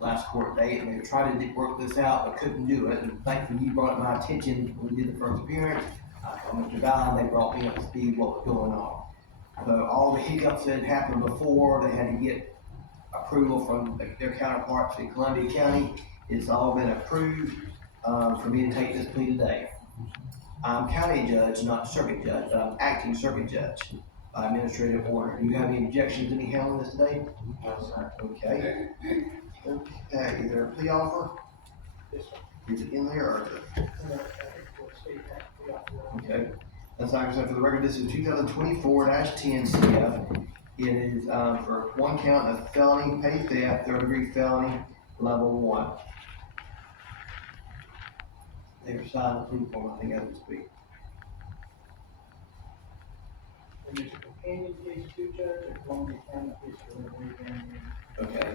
last court date, and they tried to work this out, but couldn't do it. And thankfully, you brought it to my attention when we did the first appearance. I called Mr. Vallon, they brought me up to speed what was going on. So all the hiccups that had happened before, they had to get approval from their counterparts in Columbia County. It's all been approved, for me to take this plea today. I'm county judge, not circuit judge, but I'm acting circuit judge by administrative order. Do you have any objections to me handling this today? No, sir. Okay. Okay, is there a plea offer? Yes, sir. Is it in there or? And I think we'll state that plea offer. Okay. That's like I said, for the record, this is 2024-10 CF. It is, for one count of felony, petty theft, third degree felony, level 1. They were signed the plea form, I think, as we speak. And there's a companion case too, Judge, or Columbia County case for the Okay.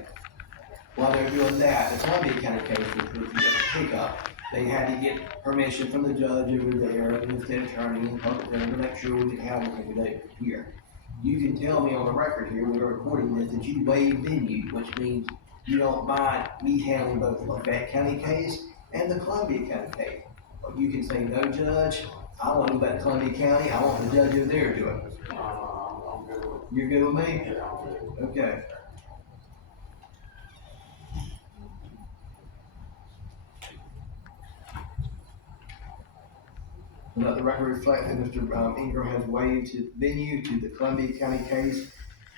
While they're doing that, the Columbia County case, which was the pickup, they had to get permission from the judge over there, and the state attorney, and public defender, to make sure we can handle it today here. You can tell me on the record here, we're recording this, that you waive venue, which means you don't mind me handling both the Lafayette County case and the Columbia County case. Or you can say, no, Judge, I want to go back to Columbia County, I want the judge over there to do it. I'm good with You're good with me? it. Yeah, I'm good. Okay. Let the record reflect that Mr. Ingram has waived his venue to the Columbia County case.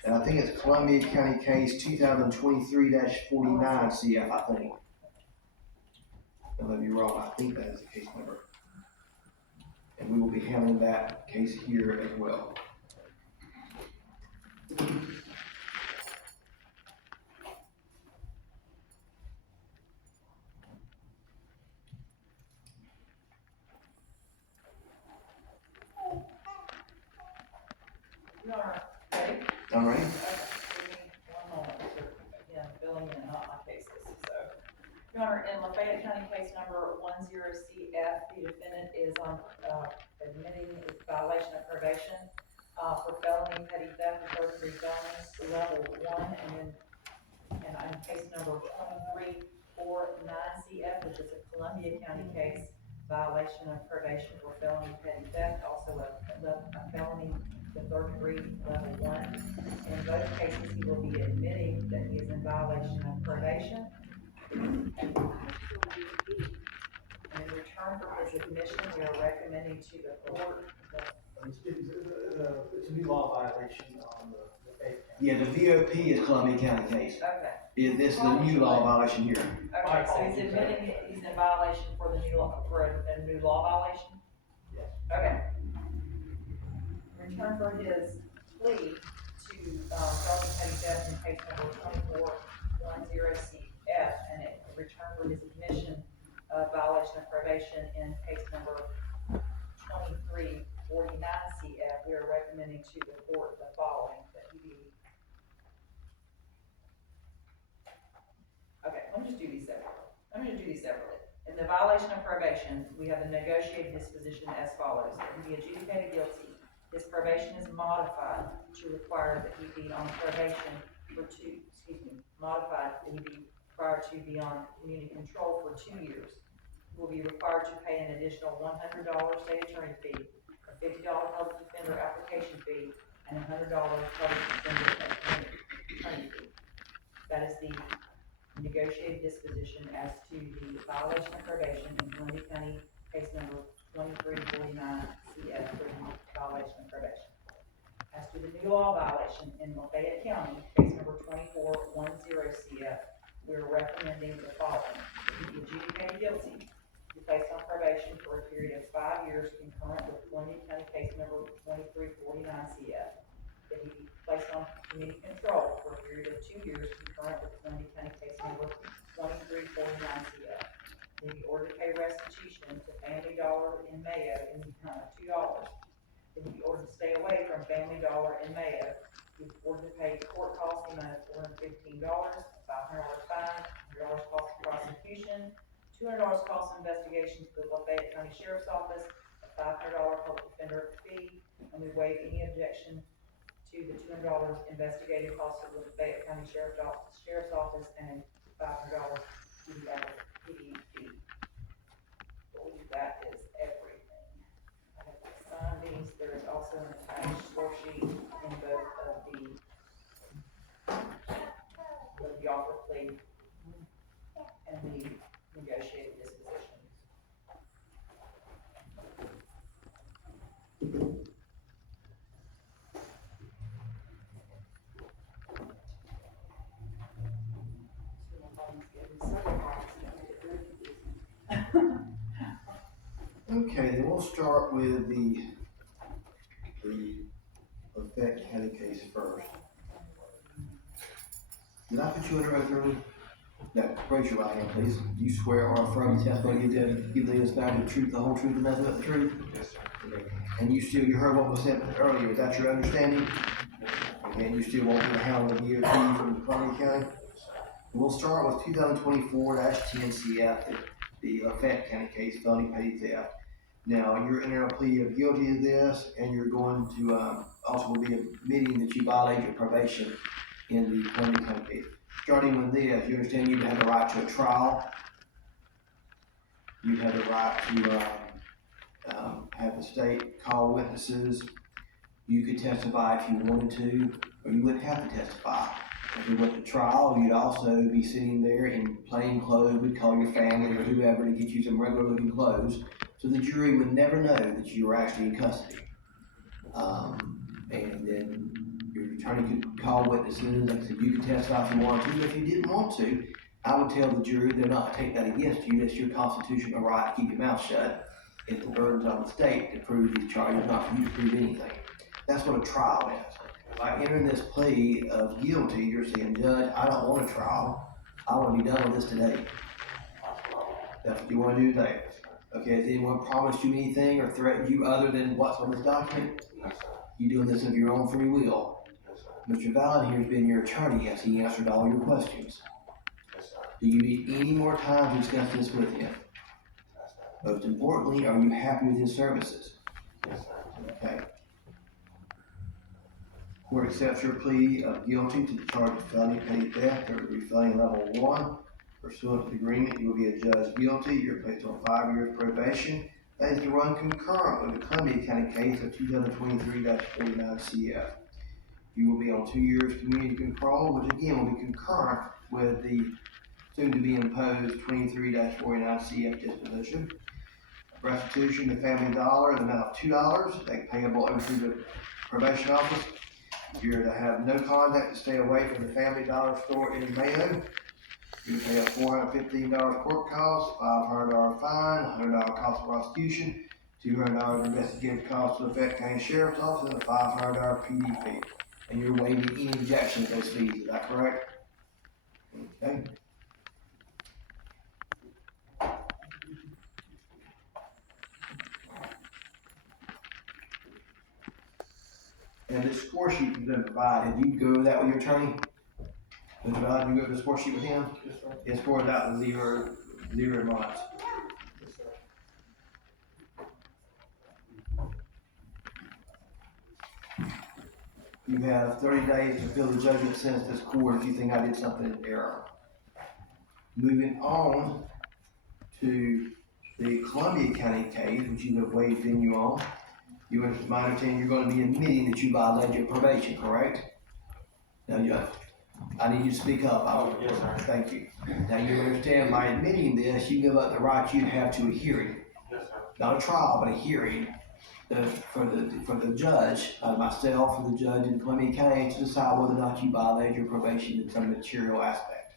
And I think it's Columbia County case 2023-49 CF, I think. I may be wrong, I think that is the case number. And we will be handling that case here as well. You are ready? All right? Okay, give me one moment, again, filling in not my cases, so. Your Honor, in Lafayette County case number 10CF, the defendant is on, admitting his violation of probation, for felony petty theft, third degree felonies, level 1, and on case number 2349CF, which is a Columbia County case, violation of probation for felony petty theft, also a felony, the third degree, level 1. In both cases, he will be admitting that he is in violation of probation. And in return for his admission, we are recommending to the court that. It's a new law violation on the Fayette County. Yeah, the VOP is Columbia County case. Okay, Is this the new law violation here? okay, so he's admitting that he's in violation for the new law, for a new law violation? Yes. Okay. In return for his plea to, felony petty theft in case number 2410CF, and in return for his admission of violation of probation in case number 2349 CF, we are recommending to the court the following, that he be. Okay, let me just do these separately. In the violation of probation, we have the negotiated disposition as follows. That he be adjudicated guilty. His probation is modified to require that he be on probation modified that he be required to be on community control for 2 years. He will be required to pay an additional $100 state attorney fee, a $50 public defender application fee, and a $100 public defender attorney fee. That is the negotiated disposition as to the violation of probation in Columbia County case number 2349 CF for the violation of probation. As to the new law violation in Lafayette County, case number 2410 CF, we are recommending the following. He be adjudicated guilty, be placed on probation for a period of 5 years concurrent with Columbia County case number 2349 CF. That he be placed on community control for a period of 2 years concurrent with Columbia County case number 2349 CF. He be ordered to pay restitution to Family Dollar in Mayo in the amount of $2. He be ordered to stay away from Family Dollar in Mayo. He be ordered to pay court costs in the amount of $415, a $500 fine, $100 cost of prosecution, $200 cost of investigation to the Lafayette County Sheriff's Office, a $500 public defender fee, and we waive any objection to the $200 investigative cost of the Lafayette County Sheriff's Office, and a $500 PD fee. I believe that is everything. I have to sign these. There is also an attached score sheet in both of the offer plea and the negotiated disposition. Okay, then we'll start with the Lafayette County case first. Did I put you under oath earlier? No, raise your right hand, please. Do you swear or affirm the testimony you give the testimony, the truth, the whole truth, and nothing but the truth? Yes, sir. Okay. And you heard what was said earlier, is that your understanding? Okay, and you still want to handle the DOT from Columbia County? We'll start with 2024-10 CF, the Lafayette County case, felony petty theft. Now, you're entering a plea of guilty of this, and you're going to, also will be admitting that you violated your probation in the Columbia County case. Starting with this, you understand you have the right to a trial. You have the right to, have the state call witnesses. You could testify if you wanted to, or you wouldn't have to testify. If you went to trial, you'd also be sitting there in plain clothes. We'd call your family or whoever to get you some regular looking clothes, so the jury would never know that you were actually in custody. And then your attorney could call witnesses. Like I said, you could testify if you wanted to, but if you didn't want to, I would tell the jury they're not to take that against you. That's your constitutional right to keep your mouth shut. If the burden's on the state to prove these charges, not for you to prove anything. That's what a trial is. By entering this plea of guilty, you're saying, Judge, I don't want a trial. I want to be done with this today. That's what you want to do today. Okay, has anyone promised you anything or threatened you other than what's on this document? Yes, sir. You doing this of your own free will? Yes, sir. Mr. Vallon here has been your attorney as he answered all your questions. Yes, sir. Do you need any more time to discuss this with him? Yes, sir. Most importantly, are you happy with his services? Yes, sir. Okay. Court accepts your plea of guilty to the charge of felony petty theft or felony level 1. Pursuant to the agreement, you will be adjudged guilty. You're placed on 5 years probation. That is to run concurrent with the Columbia County case of 2023-49 CF. You will be on 2 years community control, which again will be concurrent with the soon to be imposed 23-49 CF disposition. Restitution to Family Dollar in the amount of $2, they payable over to the probation office. You're to have no contact to stay away from the Family Dollar store in Mayo. You pay a $415 court cost, $500 fine, $100 cost of prosecution, $200 investigative cost to the Lafayette County Sheriff's Office, and a $500 PD fee. And you're waiving any objection to those fees, is that correct? Okay. And this score sheet you've been provided, did you go over that with your attorney? Mr. Rod, you go over the score sheet with him? Yes, sir. It scored out the zero months. Yes, sir. You have 30 days to fill the judgment sentence this court if you think I did something in error. Moving on to the Columbia County case, which you have waived venue on. You are, my understanding, you're gonna be admitting that you violated your probation, correct? Now, I need you to speak up. Yes, sir. Thank you. Now, you understand by admitting this, you give up the right you have to a hearing. Yes, sir. Not a trial, but a hearing, for the judge, myself, for the judge in Columbia County to decide whether or not you violated your probation in some material aspect.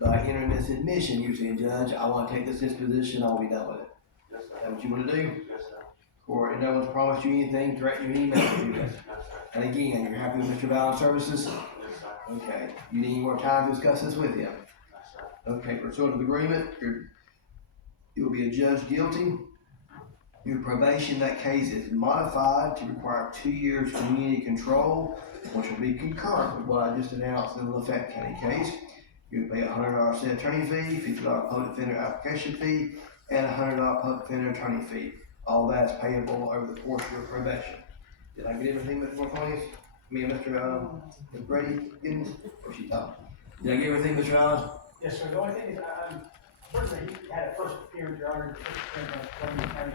By entering this admission, you're saying, Judge, I wanna take this disposition, I wanna be done with it. Yes, Is sir. that what you wanna do? Yes, sir. Or, and no one's promised you anything, threatened you anything to do this? Yes, sir. And again, you're happy with Mr. Valley Services? Yes, sir. Okay, you need any more time to discuss this with him? Yes, sir. Okay, pursuant to the agreement, you will be adjudged guilty. Your probation in that case is modified to require 2 years community control, which will be concurrent with what I just announced in the Lafayette County case. You pay a $100 state attorney fee, $50 public defender application fee, and a $100 public defender attorney fee. All that is payable over the course of your probation. Did I get everything, Mr. Marconius? Me and Mr. Brady, Giddens? Or she thought? Did I get everything, Mr. Allen? Yes, sir. The only thing is, first, he had a first appearance, Your Honor, first appearance on Columbia County.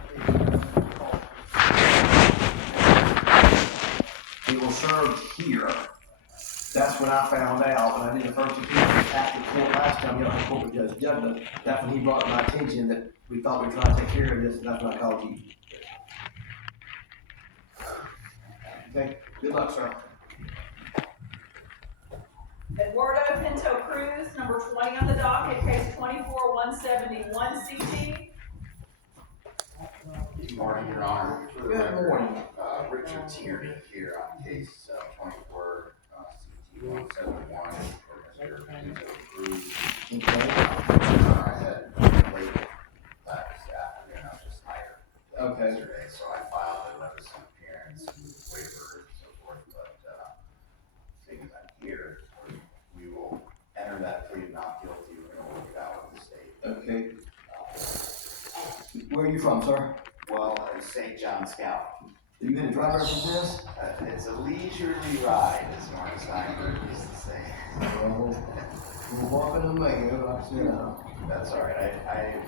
It was served here. That's when I found out, when I did the first appearance after court last time, you know, court with Judge Douglas. That's when he brought to my attention that we thought we were trying to take care of this, and that's when I called you. Okay, good luck, sir. Eduardo Pinto Cruz, number 20 on the docket, case 24-171 CT. Good morning, Your Honor. For the Good record, morning. Richard Tierney here on case 24 CT 171 for Mr. Pinto Cruz. Okay. I had late last afternoon, I was just hired Okay. yesterday, so I filed a notice of appearance and waiver and so forth, but seeing as I'm here, we will enter that plea of not guilty, we're gonna work it out with the state. Okay. Where are you from, sir? Well, St. John Scout. You been a driver since this? It's a leisurely ride, as Mark Steinberg used to say. We're walking the way, like I said. That's all right. I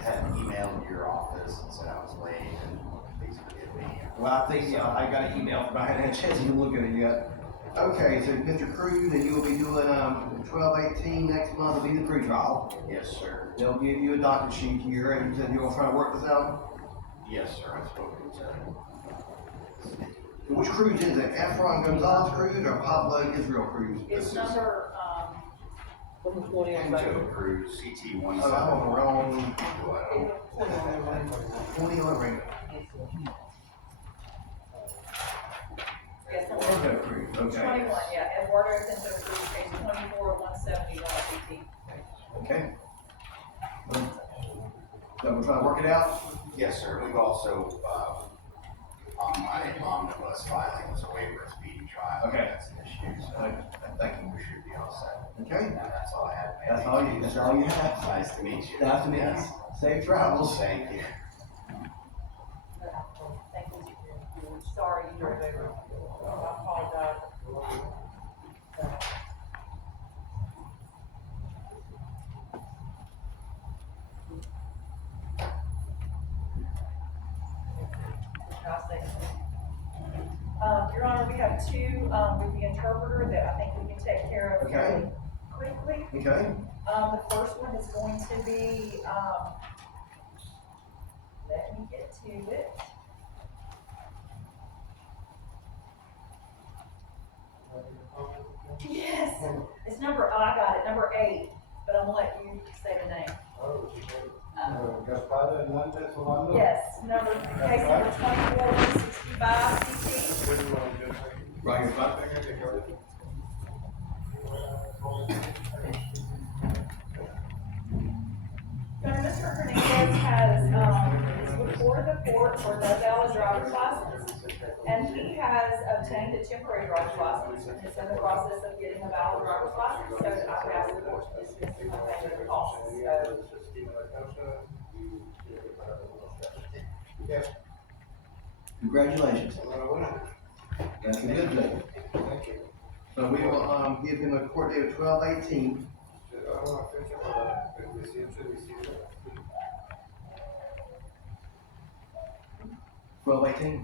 had emailed your office and said I was late, and please forgive me. Well, I think, I got an email, but I hadn't had a chance to look at it yet. Okay, so Mr. Cruz, and you will be doing, 12/18 next month will be the pre-trial. Yes, sir. They'll give you a docket sheet here, and you said you're gonna try to work this out? Yes, sir. I spoke to Which Cruz is it? Efron Gonzalez Cruz or Pablo Israel Cruz? It's number, Number 20 on the Pinto Cruz, CT Oh, I'm on the wrong, 171. 20 on the ring. yes, number Okay, Cruz, okay. 21, yeah, Eduardo Pinto Cruz, case 24-171 CT. Okay. So we're trying to work it out? Yes, sir. We've also, on my omnibus filing was a waiver of speedy trial. Okay. That's an issue, so Thank you. we should be all set. Okay. And that's all I have. ma'am. That's all you have. Nice to meet you. Nice to meet you. Yes. Safe travels. Thank you. Thank you. Sorry you drove over. I apologize. Your Honor, we have two, with the interpreter that I think we can take care of fairly quickly. Okay. The first one is going to be, let me get to it. Yes, it's number, I got it, number 8, but I'm gonna let you say the name. Yes, number, case number 24-165 CT. Right here, fine. Mr. Hernandez has, is before the court for no valid driver's license, and he has obtained a temporary driver's license and is in the process of getting a valid driver's license, so I've asked the board to dismiss the payment of the costs. So, Congratulations. That's a good thing. So we will, give him a court date of 12/18. 12/18?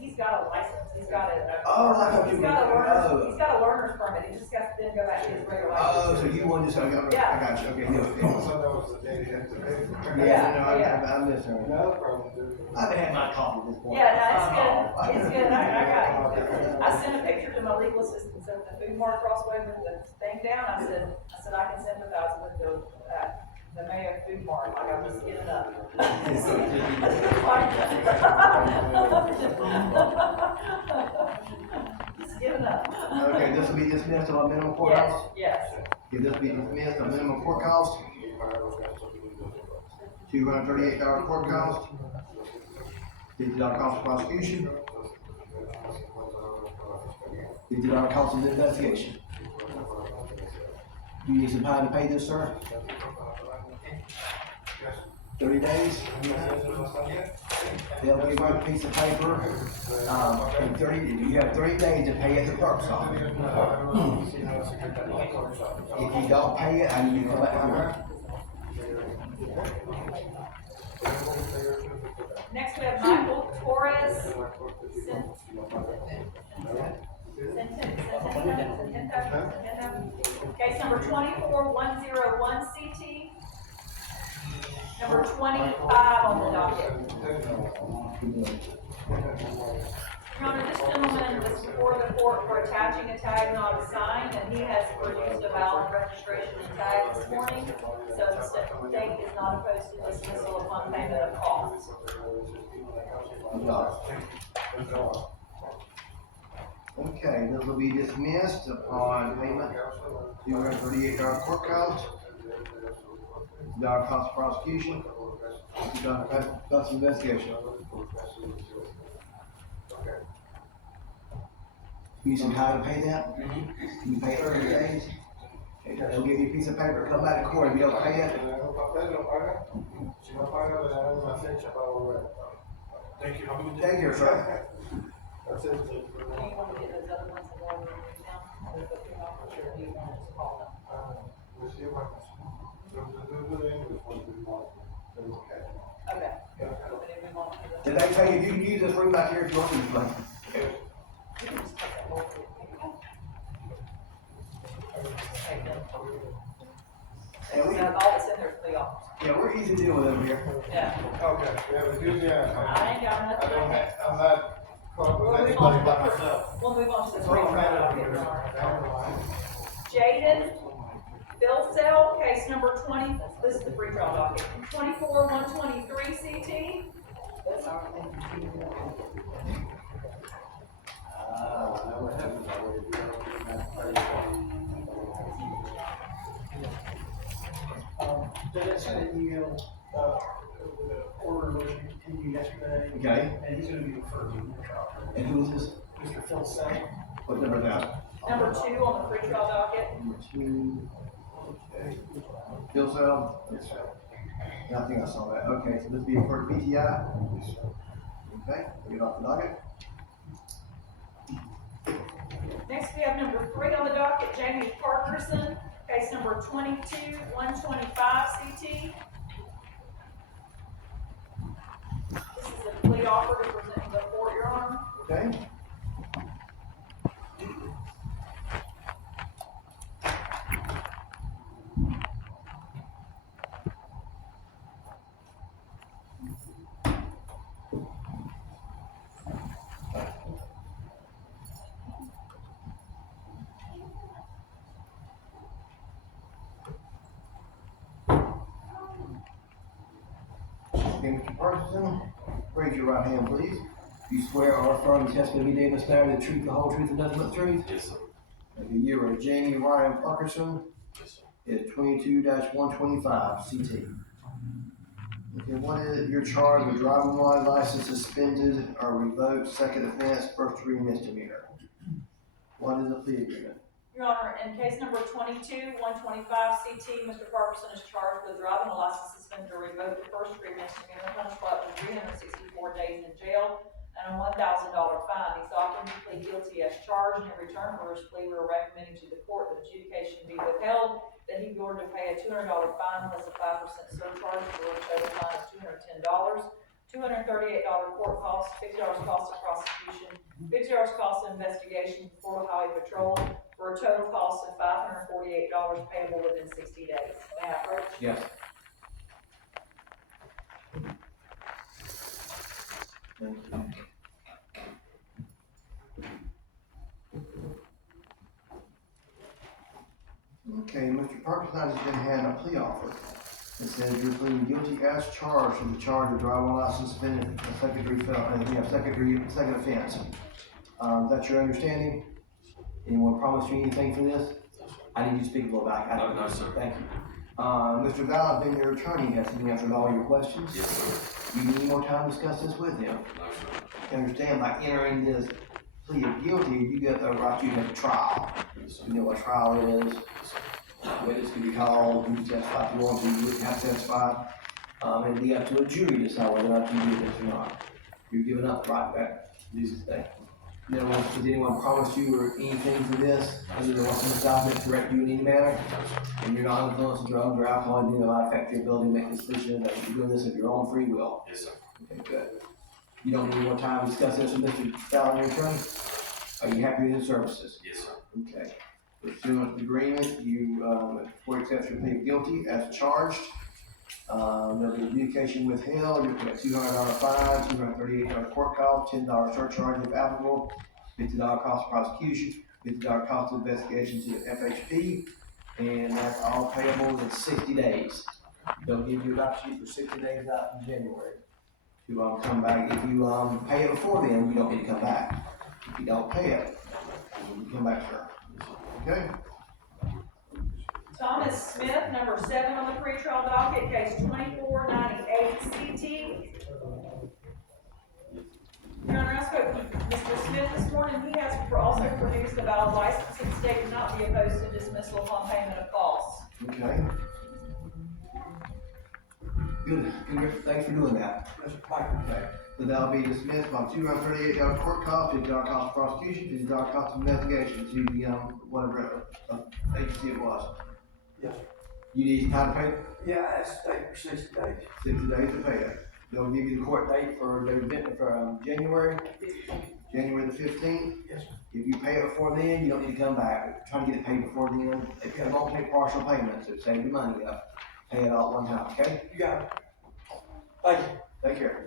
he's got a license, he's got a. Oh, I thought you He's got a were- learner's, oh. he's got a learner's permit, he just has to then go back to his regular license. Oh, so you wanted to, I got you, okay, I missed her. No problem. I've had my coffee at this point. Yeah, no, it's good, I got you. I sent a picture to my legal assistant, so the food mart crossway with the thing down, I said I can sympathize with the mayor of food mart, like I'm just giving up. Just giving up. Okay, this will be dismissed on minimum court cost? Yes. Okay, this will be dismissed on minimum court cost. $238 court cost. $50 cost of prosecution. $50 cost of investigation. Do you need some time to pay this, sir? 30 days? They'll give you a piece of paper, you have 30 days to pay at the clerk's office. If you don't pay it, I need you to come back here. Next we have Michael Torres. Case number 24101 CT. Number 25 on the docket. Your Honor, this gentleman was before the court for attaching a tag not assigned, and he has produced a valid registration and tag this morning, so the state is not opposed to dismissal upon payment of costs. Okay, this will be dismissed upon payment, $238 court cost, $50 cost of prosecution, $50 cost of investigation. You need some time to pay that? You pay 30 days? Okay, they'll give you a piece of paper, come back to court, if you don't pay it. Thank you. Take care, sir. That's it. Do you want to get those other ones in order now? Or do you want to just call them? Okay. Did they tell you, you can use this room back here if you want to, like? You can just cut that whole thing. Take them. Yeah, we, So all that's in there is plea offers. yeah, we're easy to deal with over here. Yeah. Okay, yeah, but usually I ain't got nothing. I'm not caught with We'll move anybody on by to myself. We'll move on to the Three trial. matters. Jaden Philcell, case number 20, this is the free trial docket, 24123 CT. Did I send an email, with an order motion to continue yesterday? Okay. And he's gonna be referred to in the trial. And who is this? Mr. Phil Sang. What number is that? Number 2 on the free trial docket. Number 2. Bill Sell? Yes, sir. I think I saw that. Okay, so this be for PTI? Okay, we'll get off the docket. Next, we have number 3 on the docket, Jamie Parkerson, case number 22125 CT. This is a plea offer to present before your honor. Okay. Okay, Mr. Parkinson, raise your right hand, please. You swear or affirm the testimony you gave us now the truth, the whole truth, and nothing but the truth? Yes, sir. And the year of Jamie Ryan Parkinson Yes, sir. is 22-125 CT. Okay, what is your charge with driving while license suspended or revoked, second offense, first degree misdemeanor? What is the plea agreement? Your Honor, in case number 22-125 CT, Mr. Parkerson is charged with driving a license suspended or revoked the first degree misdemeanor, punishable up to 364 days in jail and a $1,000 fine. He's offering to plead guilty as charged, and in return for his plea, we are recommending to the court that adjudication be withheld, that he be ordered to pay a $200 fine plus a 5% surcharge for a total fine of $210. $238 court costs, $50 cost of prosecution, $50 cost of investigation for Florida Highway Patrol, for a total cost of $548 payable within 60 days. May I approach? Yes. Thank you. Okay, Mr. Parkinson has been handed a plea offer. It says you're pleading guilty as charged in the charge of driving while license suspended, a second offense. That's your understanding? Anyone promise you anything for this? I need you to speak a little back. No, sir. Thank you. Mr. Val, I've been your attorney. Has he answered all your questions? Yes, sir. You need more time to discuss this with him. No, sir. You understand, by entering this plea of guilty, you get the right to have a trial. You know what trial is, witness can be called, you testify if you want to, you wouldn't have to testify. And it'd be up to a jury to decide whether or not you do this or not. You're giving up the right back to do this thing. You know, does anyone promise you or anything for this, other than what's in the document, direct you in any manner? And you're not influenced with drugs or alcohol, and you know, affect your ability to make decisions, that you're doing this of your own free will? Yes, sir. Okay, good. You don't need more time to discuss this with Mr. Fallon, your attorney? Are you happy with his services? Yes, sir. Okay. Pursuant to the agreement, you, court accepts your plea of guilty as charged. There'll be adjudication withheld, you'll pay a $200 fine, $238 court cost, $10 surcharge if applicable, $50 cost of prosecution, $50 cost of investigation to the FHP, and that's all payable in 60 days. They'll give you a rap sheet for 60 days out in January to come back. If you pay it before then, you don't need to come back. If you don't pay it, you come back, sir. Okay? Thomas Smith, number 7 on the pretrial docket, case 2498 CT. Your Honor, I spoke with Mr. Smith this morning. He has also produced a valid license and stated not be opposed to dismissal upon payment of costs. Okay. Good. Thanks for doing that. Okay. So that'll be dismissed by $238 court cost, $50 cost of prosecution, $50 cost of investigation to the, whatever, agency it was. Yes. You need time to pay? Yeah, I asked for 60 days. 60 days to pay it. They'll give you the court date for January the 15th. Yes, sir. If you pay it before then, you don't need to come back. Try to get it paid before then. If you don't take partial payments, it saves you money up. Pay it all at one time, okay? You got it. Thank you. Take care.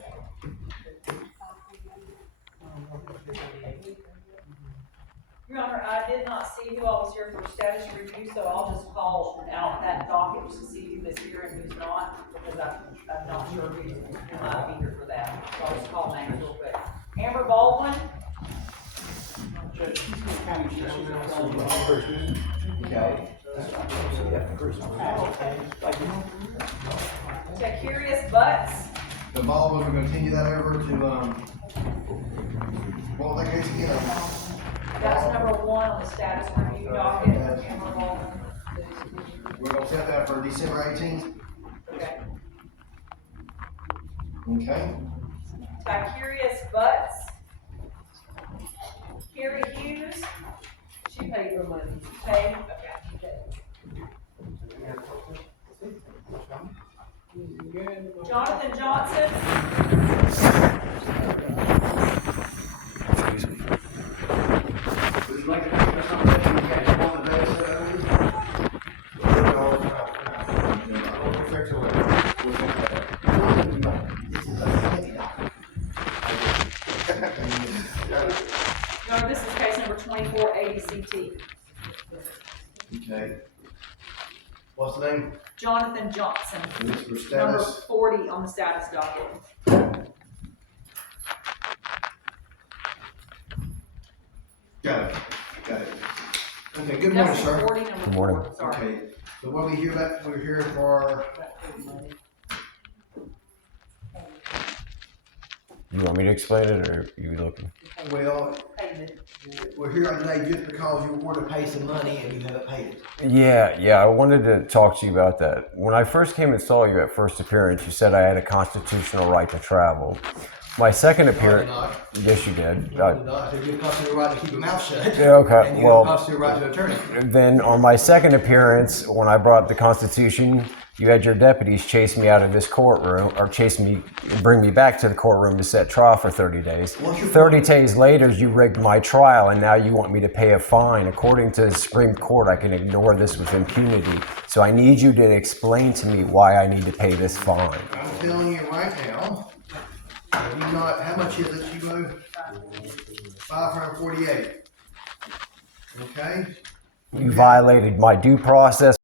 Your Honor, I did not see who all was here for status review, so I'll just call out that docket to see who is here and who's not, because I'm not sure who might be here for that. So I'll just call names real quick. Amber Baldwin, Okay. Takurius Butts, The Baldwin, we're gonna continue that over to, well, that case again. that's number 1 on the status review docket, Amber Baldwin. We're gonna set that for December 18th. Okay. Okay. Takurius Butts. Carrie Hughes, She paid her money. paid, okay. Jonathan Johnson, Would you like to discuss something that you guys want to no, this is case number 2480 CT. Okay. What's the name? Jonathan Johnson, And this for number status. 40 on the status docket. Got it. Got it. Okay, good morning, That's sir. 40, number Good morning. 4, sorry. Okay, so what we here, we're here for You want me to explain it, or you looking? Well, we're here today just because you were to pay some money and you haven't paid it. Yeah, I wanted to talk to you about that. When I first came and saw you at first appearance, you said I had a constitutional right to travel. My second appearance, yes, you did. You did not. You have a constitutional right to keep your mouth shut. Yeah, okay, And you well- have a constitutional right to attorney. Then on my second appearance, when I brought up the Constitution, you had your deputies chase me out of this courtroom, or bring me back to the courtroom to set trial for 30 days. 30 days later, you rigged my trial, and now you want me to pay a fine. According to the Supreme Court, I can ignore this with impunity. So I need you to explain to me why I need to pay this fine. I'm telling you right now, have you not, how much is it you owe? 548. Okay? You violated my due process